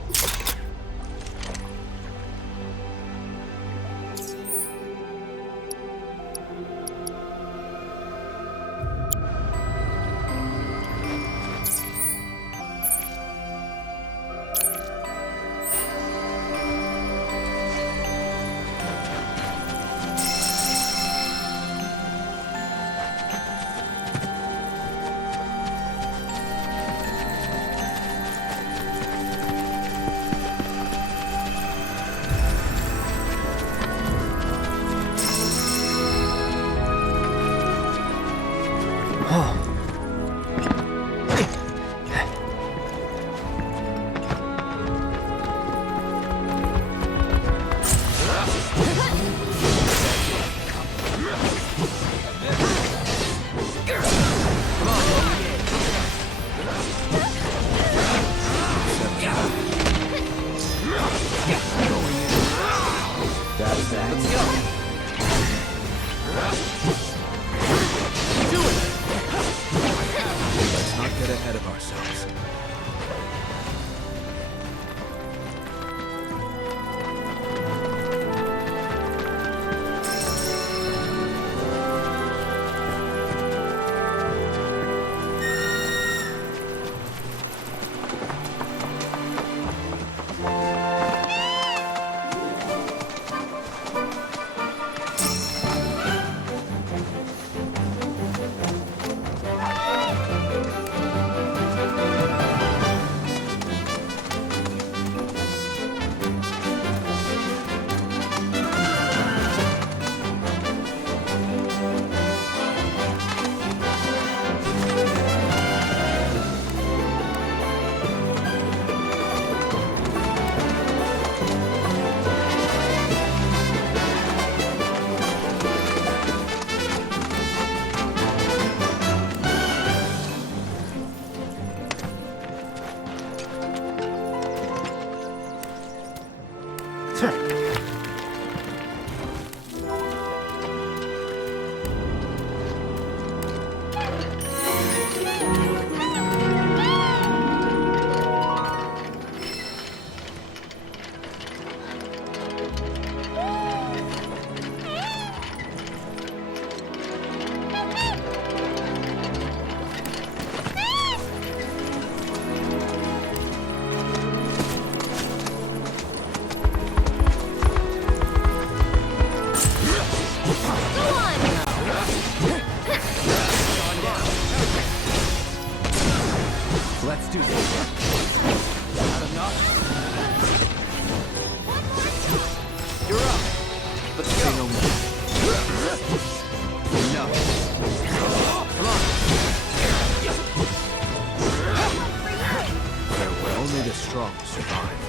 Let's do this. Not enough. You're up. Let's say no more. Enough. Come on. Farewell. Only the strong survive.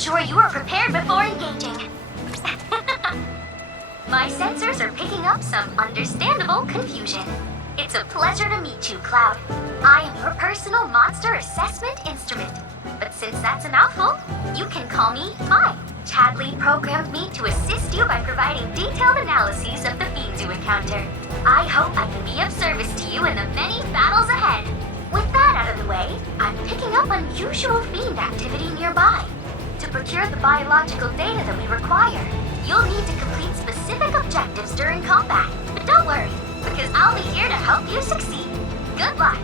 ensure you are prepared before engaging. My sensors are picking up some understandable confusion. It's a pleasure to meet you, Cloud. I am your personal monster assessment instrument. But since that's a mouthful, you can call me Mai. Chadley programmed me to assist you by providing detailed analyses of the fiends you encounter. I hope I can be of service to you in the many battles ahead. With that out of the way, I'm picking up unusual fiend activity nearby. To procure the biological data that we require, You'll need to complete specific objectives during combat. But don't worry, because I'll be here to help you succeed. Good luck.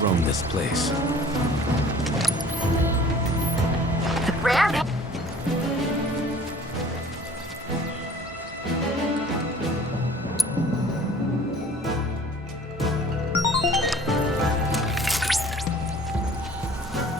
Roam this place. Rare.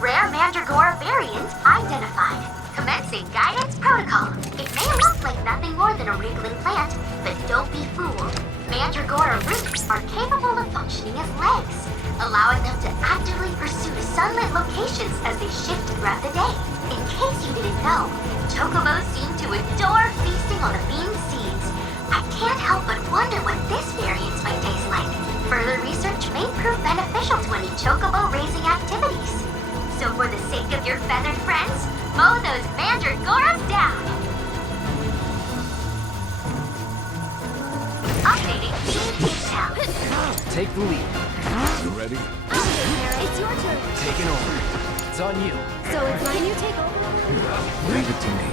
Rare Mandragora variant identified. Commencing guidance protocol. It may look like nothing more than a wriggling plant, but don't be fooled. Mandragora roots are capable of functioning as legs, allowing them to actively pursue sunlit locations as they shift throughout the day. In case you didn't know, chocobos seem to adore feasting on the bean seeds. I can't help but wonder what this variant might taste like. Further research may prove beneficial to any chocobo raising activities. So for the sake of your feathered friends, mow those mandragoras down! Updating team intel. Take the lead. You ready? It's your turn. Taking over. It's on you. So it's can you take over? Leave it to me.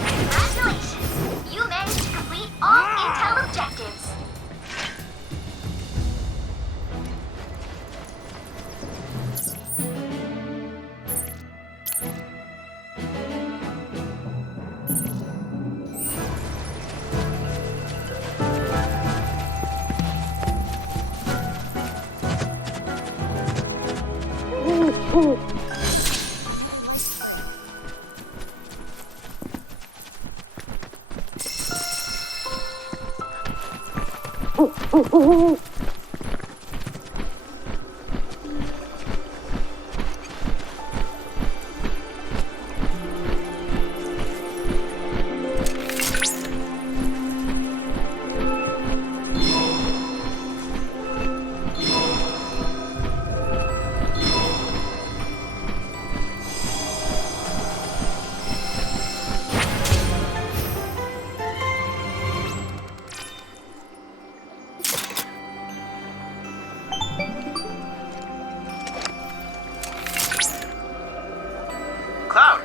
Congratulations! You managed to complete all intel objectives. Cloud,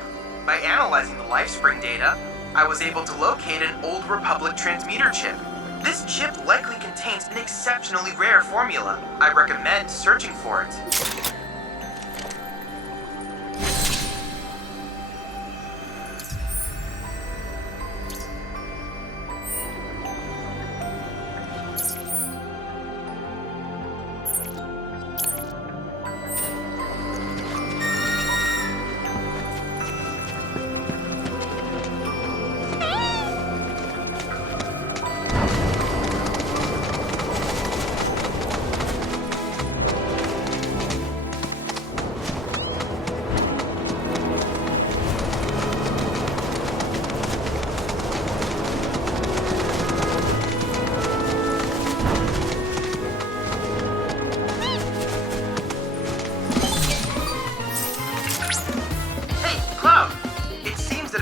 by analyzing the LifeSpring data, I was able to locate an old Republic transmitter chip. This chip likely contains an exceptionally rare formula. I recommend searching for it.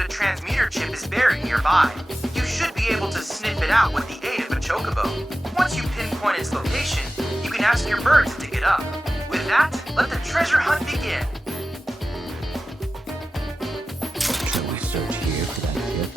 Transmitter chip is buried nearby. You should be able to sniff it out with the aid of a chocobo. Once you pinpoint its location, you can ask your bird to dig it up. With that, let the treasure hunt begin. Should we search here for that chip?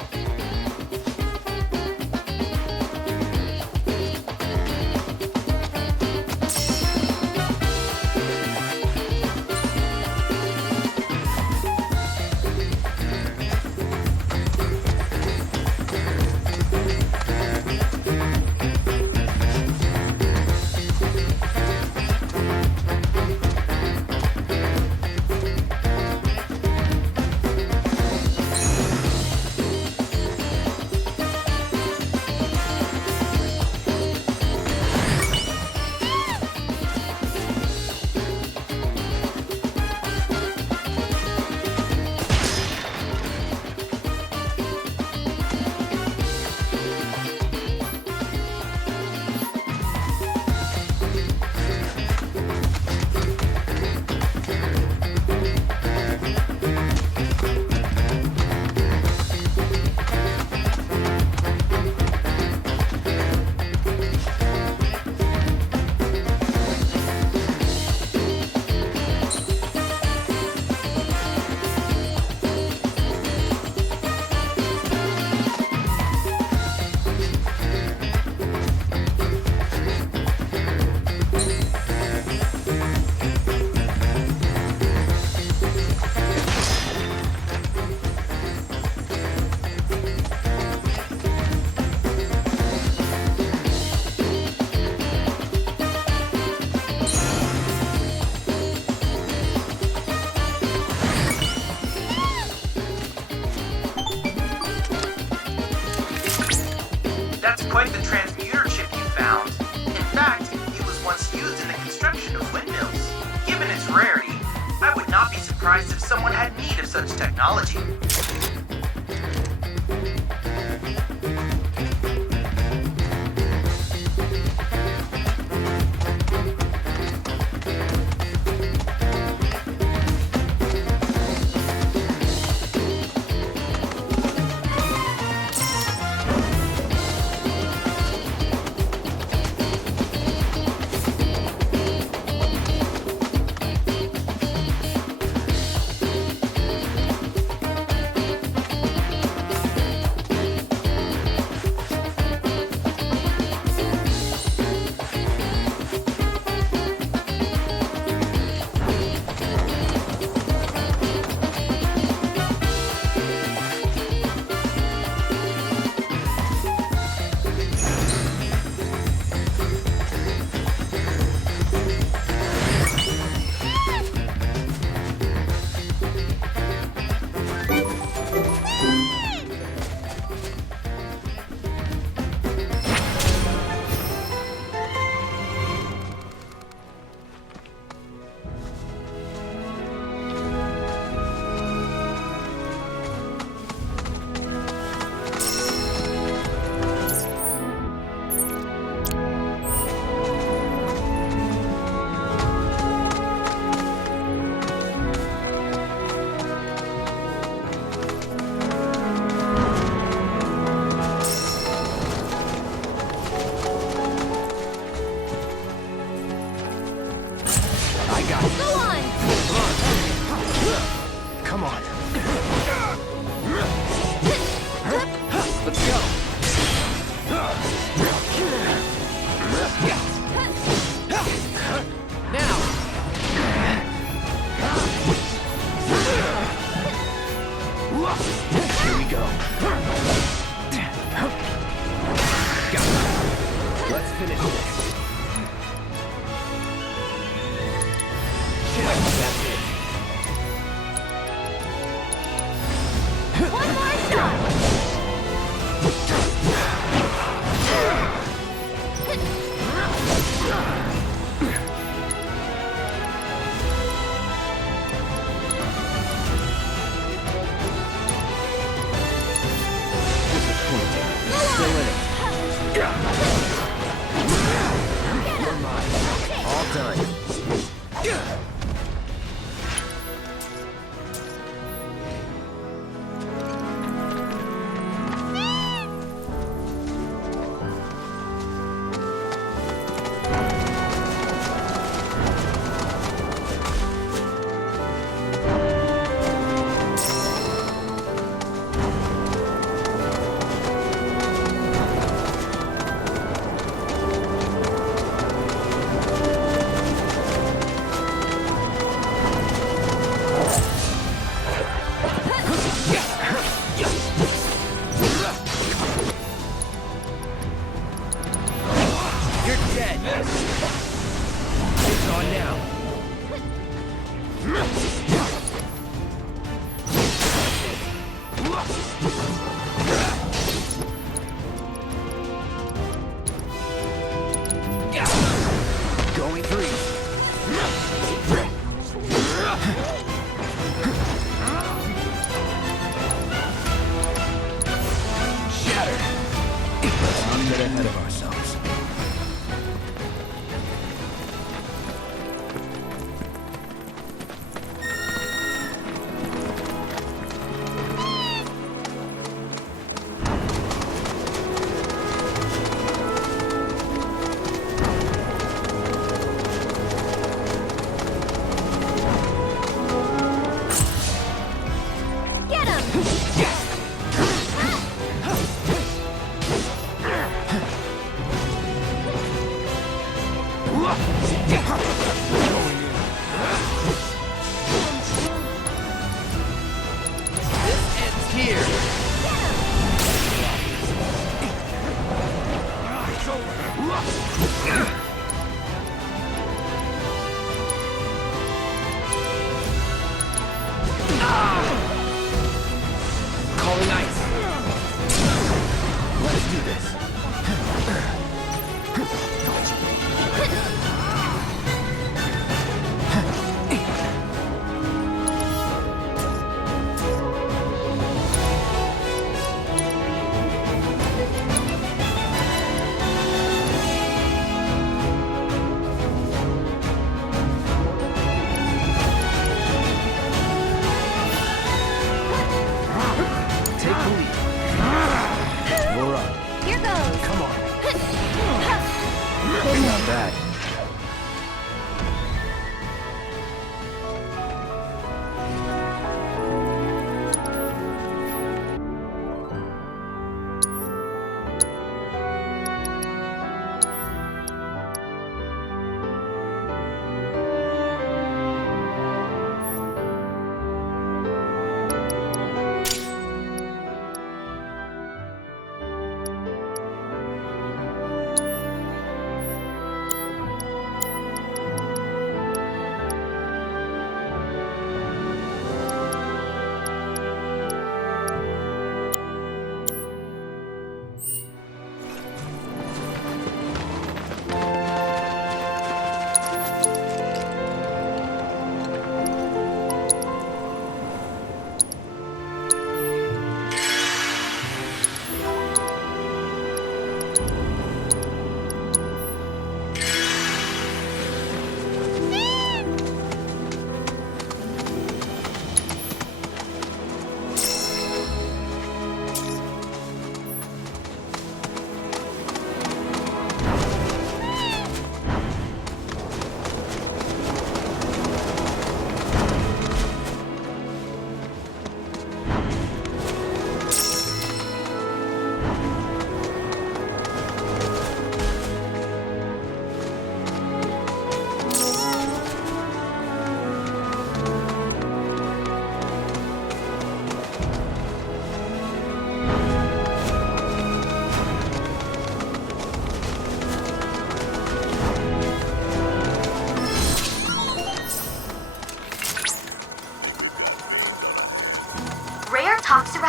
such technology.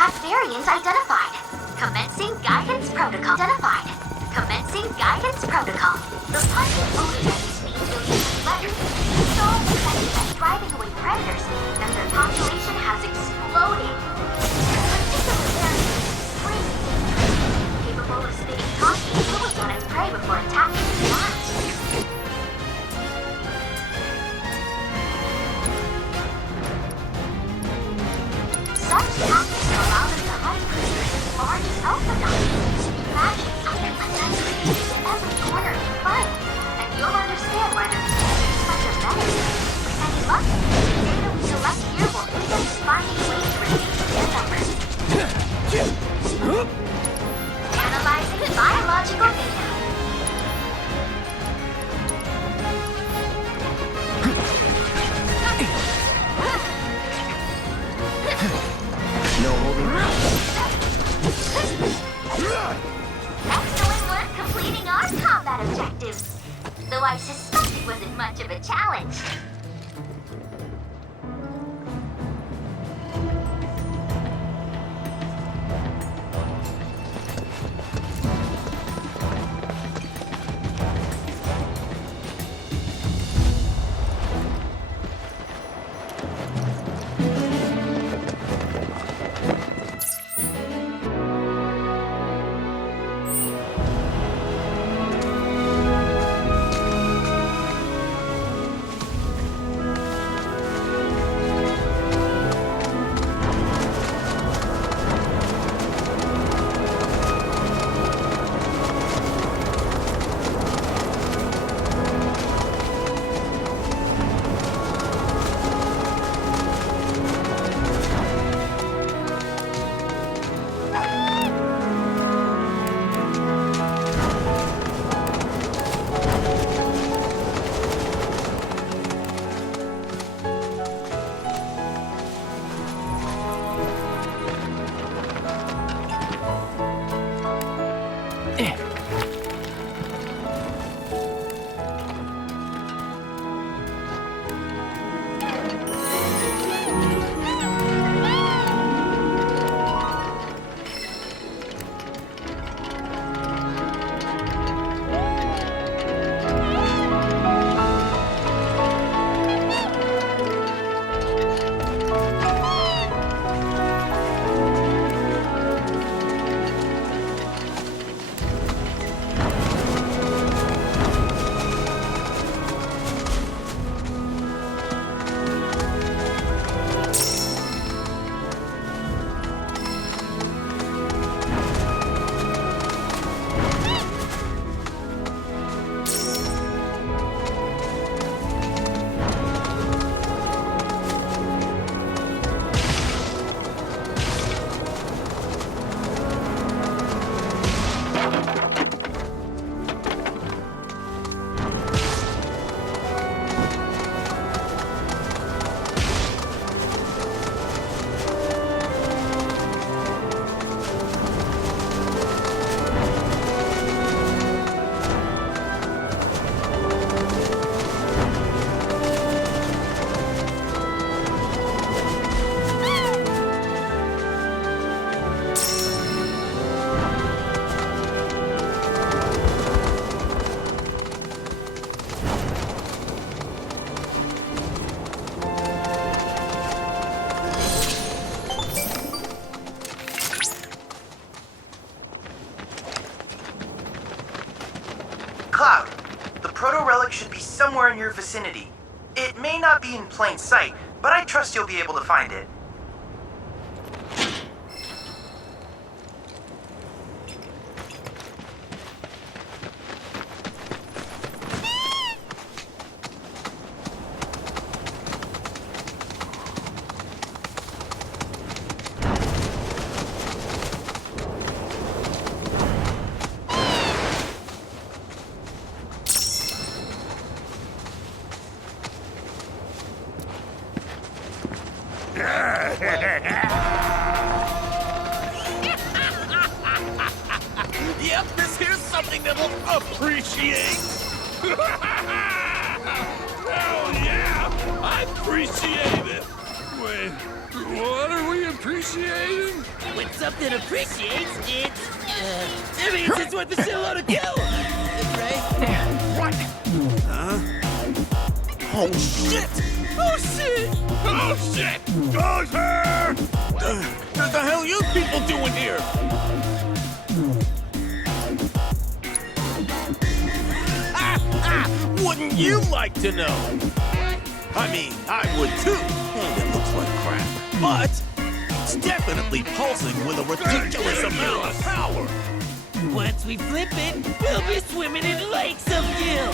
Attack variant identified. Commencing guidance protocol. Identified. Commencing guidance protocol. The pungent odor that you speak will use letters. So effective at driving away predators that their population has exploded. Particular variant is extremely dangerous, capable of spitting toxic fluids on its prey before attacking its match. Such tactics allow them to hunt creatures as large as alpha dogs. Imagine something like that created in every corner they find, and you'll understand why they're considered such a menace. And lucky, the data we select here will aid us in finding ways to reduce their numbers. Analyzing biological data. No holding. Excellent work completing our combat objectives. Though I suspect it wasn't much of a challenge. Cloud, the proto-relic should be somewhere in your vicinity. It may not be in plain sight, but I trust you'll be able to find it. Yep, this here's something that'll appreciate. Hell yeah, I appreciate it. Wait, what are we appreciating? When something appreciates, it means it's worth a shitload of kill! Right? What? Huh? Oh, shit! Oh, shit! Oh, shit! Dozer! What the hell are you people doing here? Wouldn't you like to know? I mean, I would too, and it looks like crap. But it's definitely pulsing with a ridiculous amount of power. Once we flip it, we'll be swimming in lakes of gil!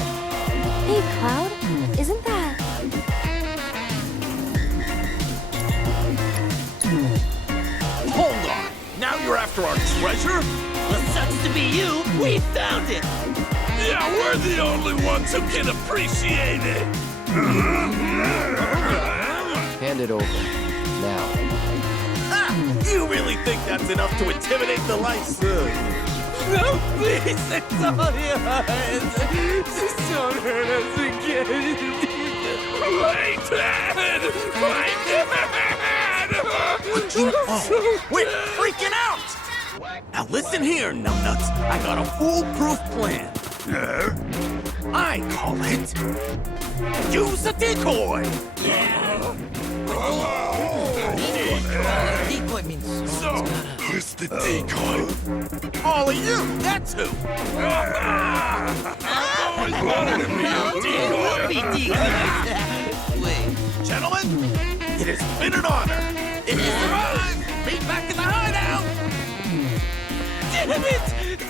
Hey, Cloud, isn't that... Hold on! Now you're after our treasure? Well, sucks to be you, we found it! Yeah, we're the only ones who can appreciate it! Hand it over. Now. Ah! You really think that's enough to intimidate the lice? No, please, it's all yours! Just don't hurt us again! My dad! My dad! We're freaking out! Now listen here, numbnuts. I got a foolproof plan. I call it... Use a decoy! Decoy means So, who's the decoy? All of you, that's who! I've always wanted to be a decoy! Wait. Gentlemen, it has been an honor. If you survive, meet back in the hideout! Damn it!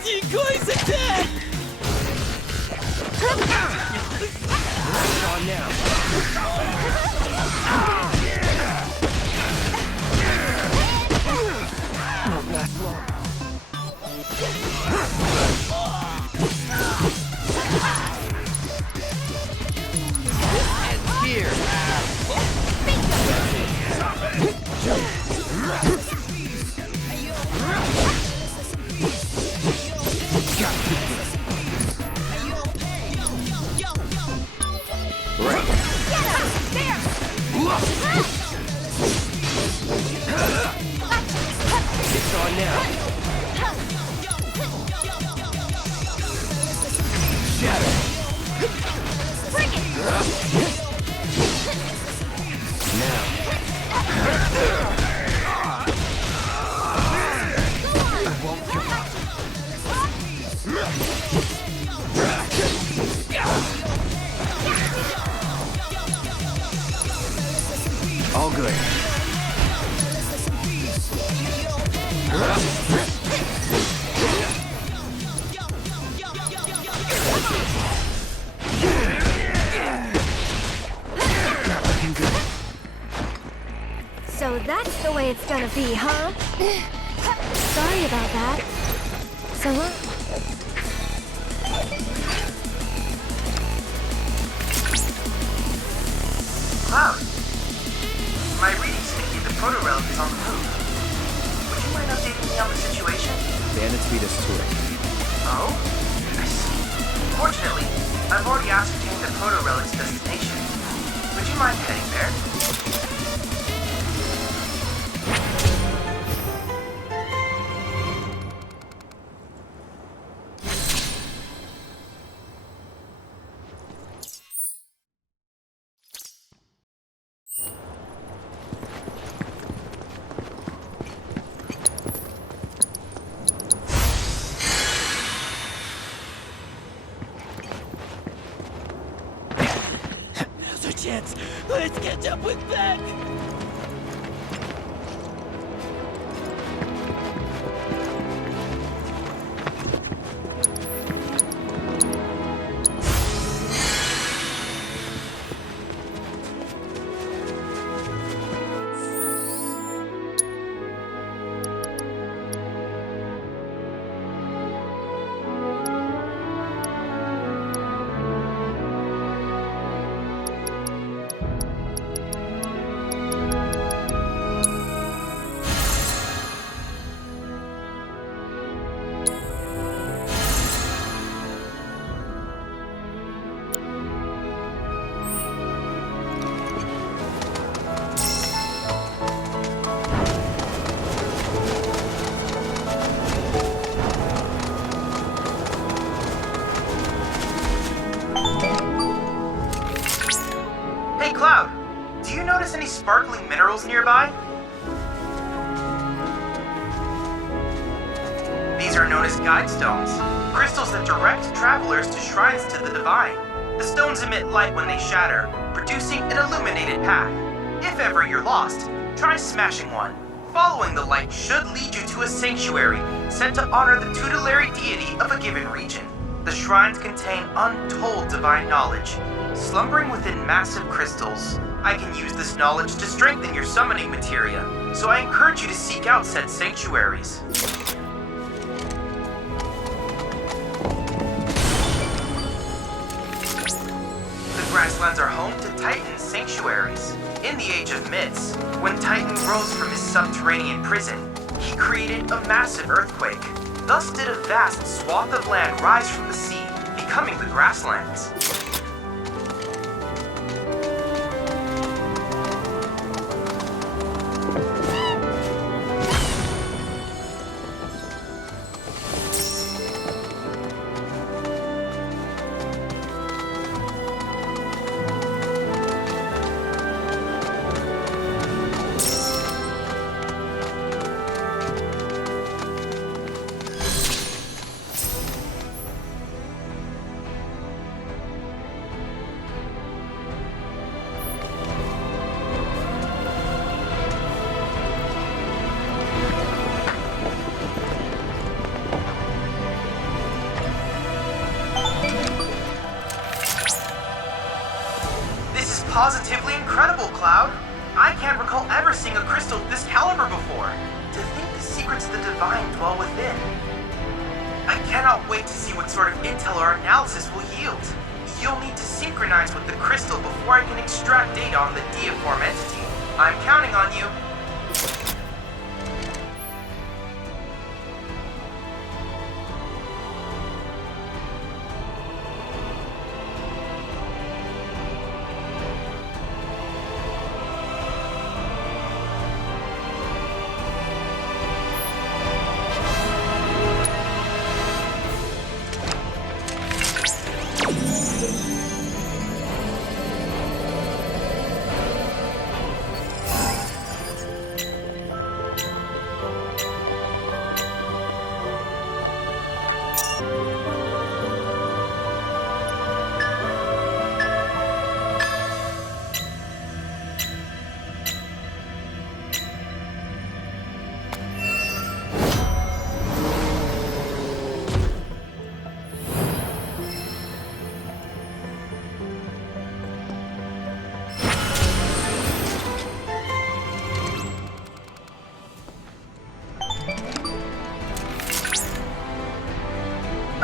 Decoy's attack! On now. Won't last long. Ends here! It's on now. Shadow. Bring it! Now. All good. So that's the way it's gonna be, huh? Sorry about that. So long. Cloud, my readings indicate the proto-relic is on the move. Would you mind updating me on the situation? Bandits beat us to it. Oh? I see. Fortunately, I've already ascertained the proto-relic's destination. Would you mind heading there? Now's our chance! Let's catch up with Beck! Cloud, do you notice any sparkling minerals nearby? These are known as guide stones, crystals that direct travelers to shrines to the divine. The stones emit light when they shatter, producing an illuminated path. If ever you're lost, try smashing one. Following the light should lead you to a sanctuary set to honor the tutelary deity of a given region. The shrines contain untold divine knowledge, slumbering within massive crystals. I can use this knowledge to strengthen your summoning materia, so I encourage you to seek out said sanctuaries. The grasslands are home to Titan sanctuaries. In the Age of Myths, when Titan rose from his subterranean prison, he created a massive earthquake. Thus did a vast swath of land rise from the sea, becoming the grasslands. Positively incredible, Cloud. I can't recall ever seeing a crystal of this caliber before. To think the secrets of the divine dwell within. I cannot wait to see what sort of intel our analysis will yield. You'll need to synchronize with the crystal before I can extract data on the deiform entity. I'm counting on you.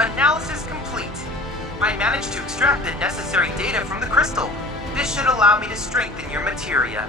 Analysis complete. I managed to extract the necessary data from the crystal. This should allow me to strengthen your materia.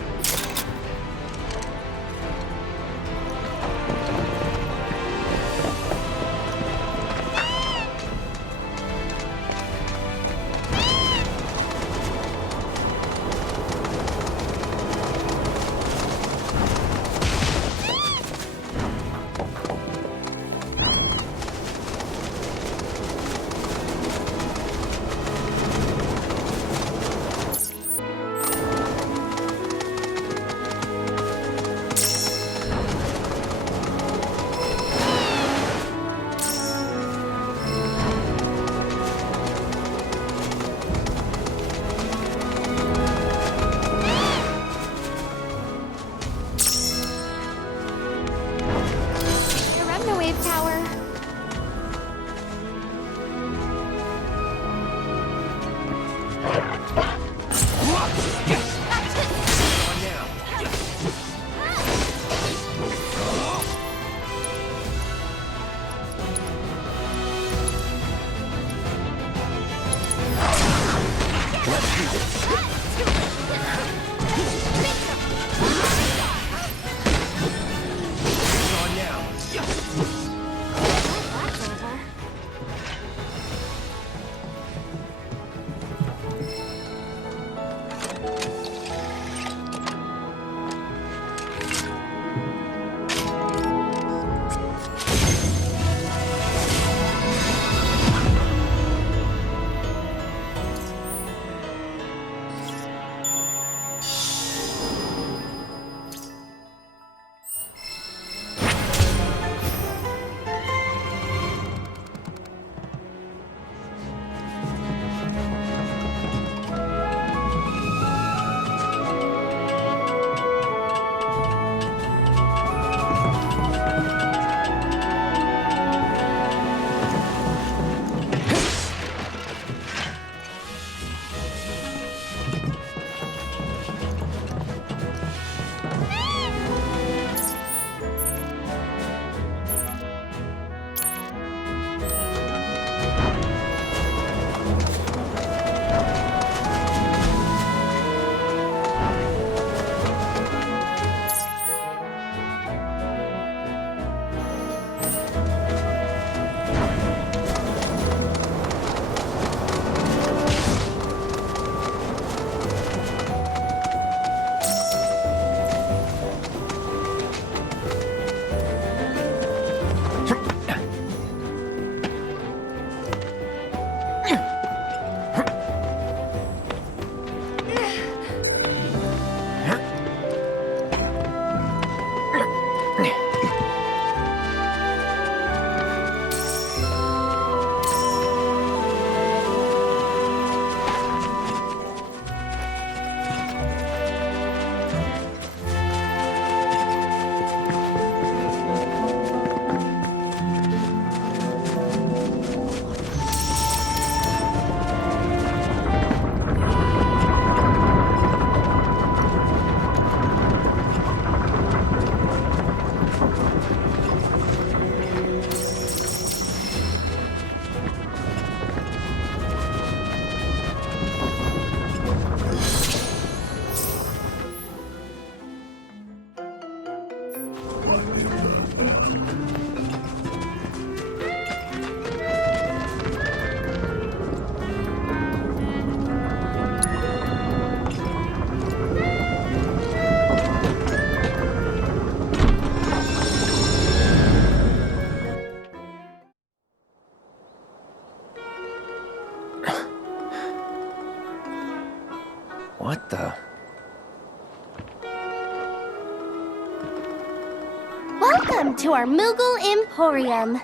Welcome to our Moogle Emporium.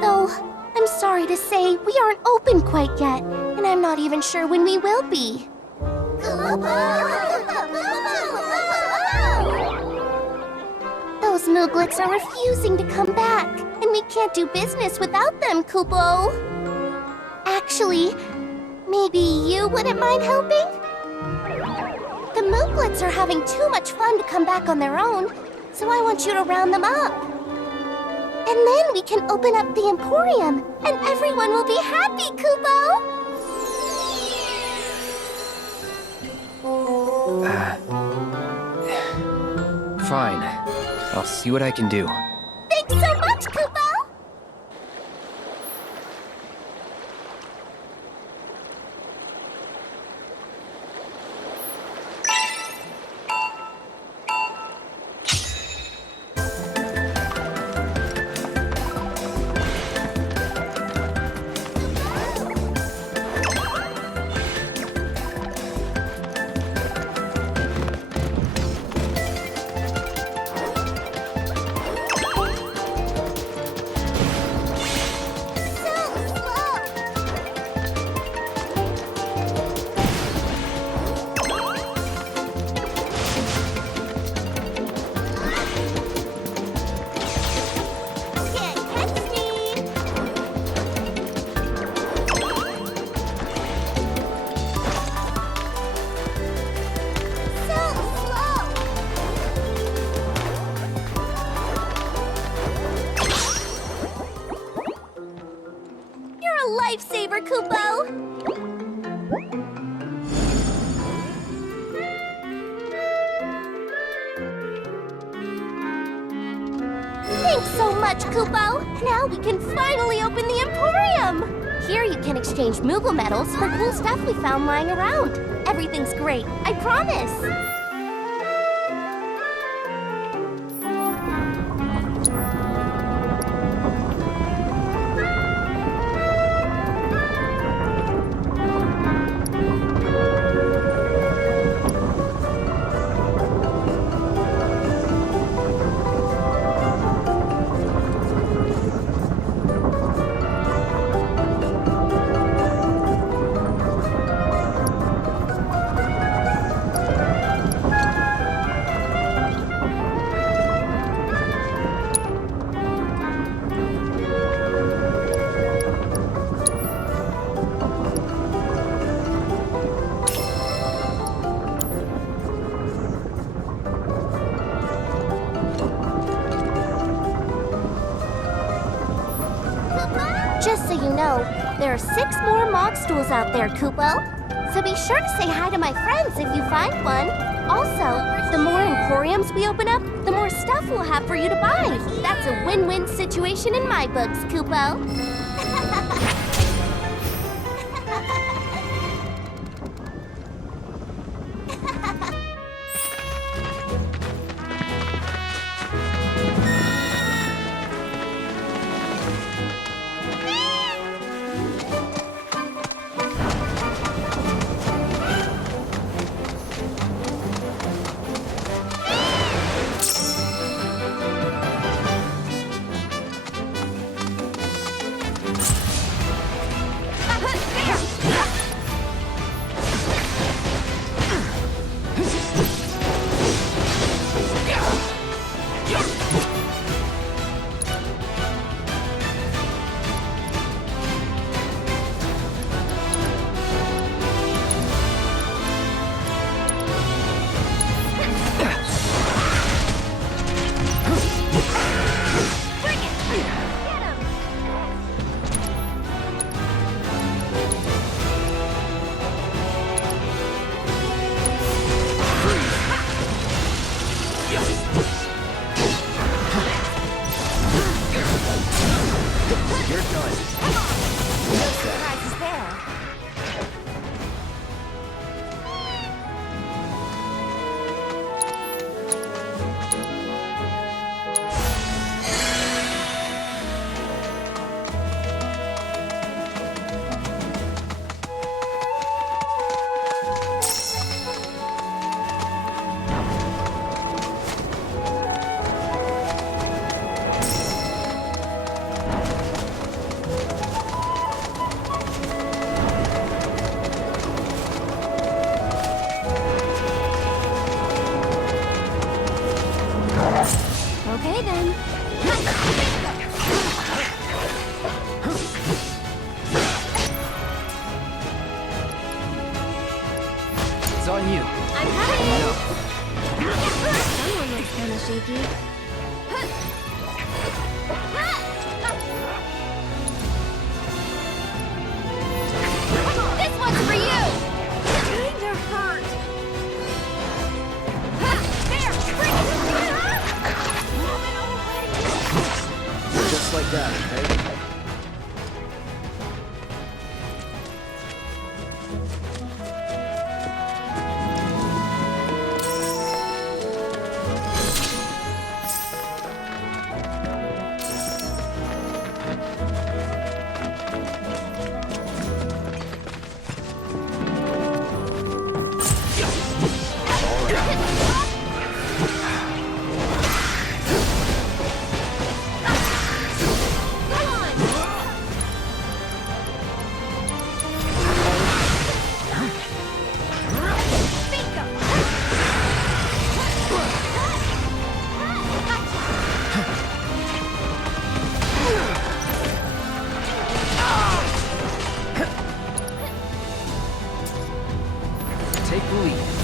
Though, I'm sorry to say, we aren't open quite yet, and I'm not even sure when we will be. Those Mooglets are refusing to come back, and we can't do business without them, Kupo. Actually, maybe you wouldn't mind helping? The Mooglets are having too much fun to come back on their own, so I want you to round them up. And then we can open up the Emporium, and everyone will be happy, Kupo! Fine. I'll see what I can do. Thanks so much, Kupo! Lifesaver, Kupo! Thanks so much, Kupo! Now we can finally open the Emporium! Here you can exchange Moogle medals for cool stuff we found lying around. Everything's great, I promise! Just so you know, there are 6 more Mog stools out there, Kupo. So be sure to say hi to my friends if you find one. Also, the more Emporiums we open up, the more stuff we'll have for you to buy. That's a win-win situation in my books, Kupo. on you. I'm coming! Someone looks kinda shaky. This one's for you! Kinda hurt. There! Bring it! Just like that, okay?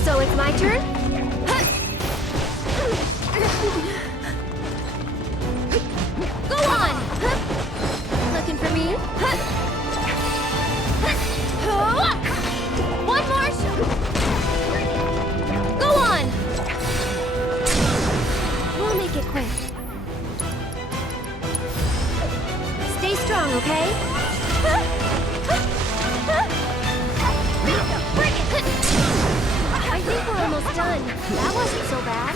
So it's my turn? Go on! Looking for me? One more shot! Go on! We'll make it quick. Stay strong, okay? Bring it! I think we're almost done. That wasn't so bad.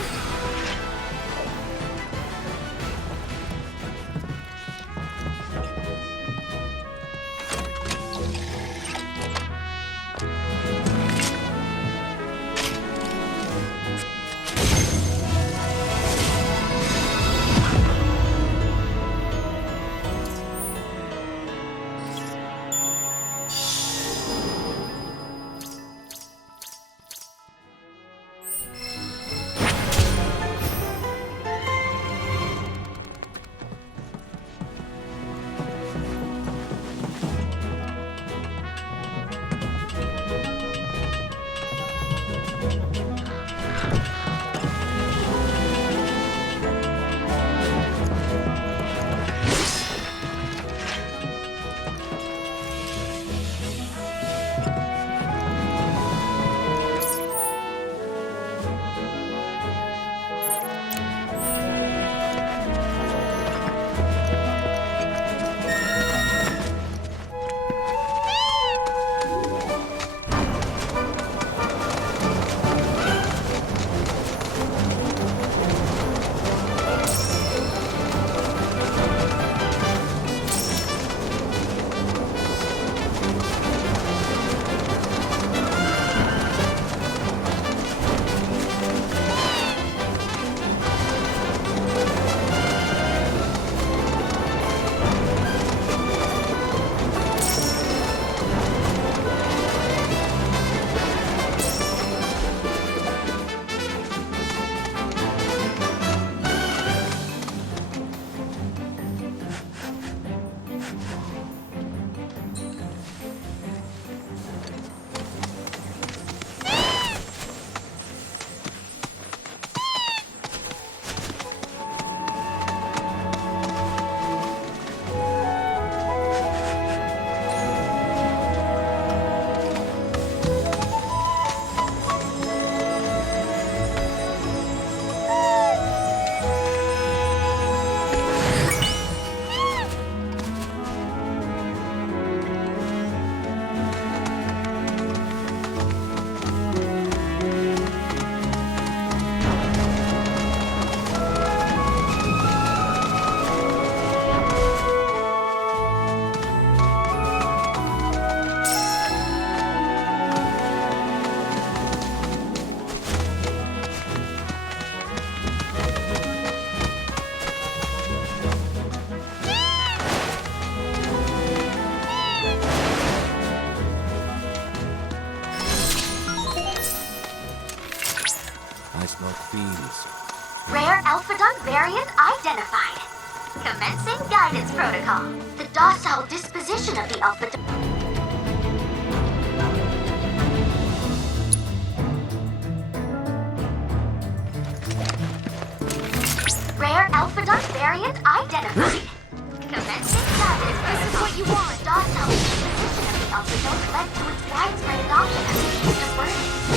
Rare Alphadon variant identified. Commencing guidance protocol. The docile disposition of the Alphadon. variant identified. Commencing service. This is what you want. Star Cell's disposition of the ultimate led to its widespread adoption as a means of birth.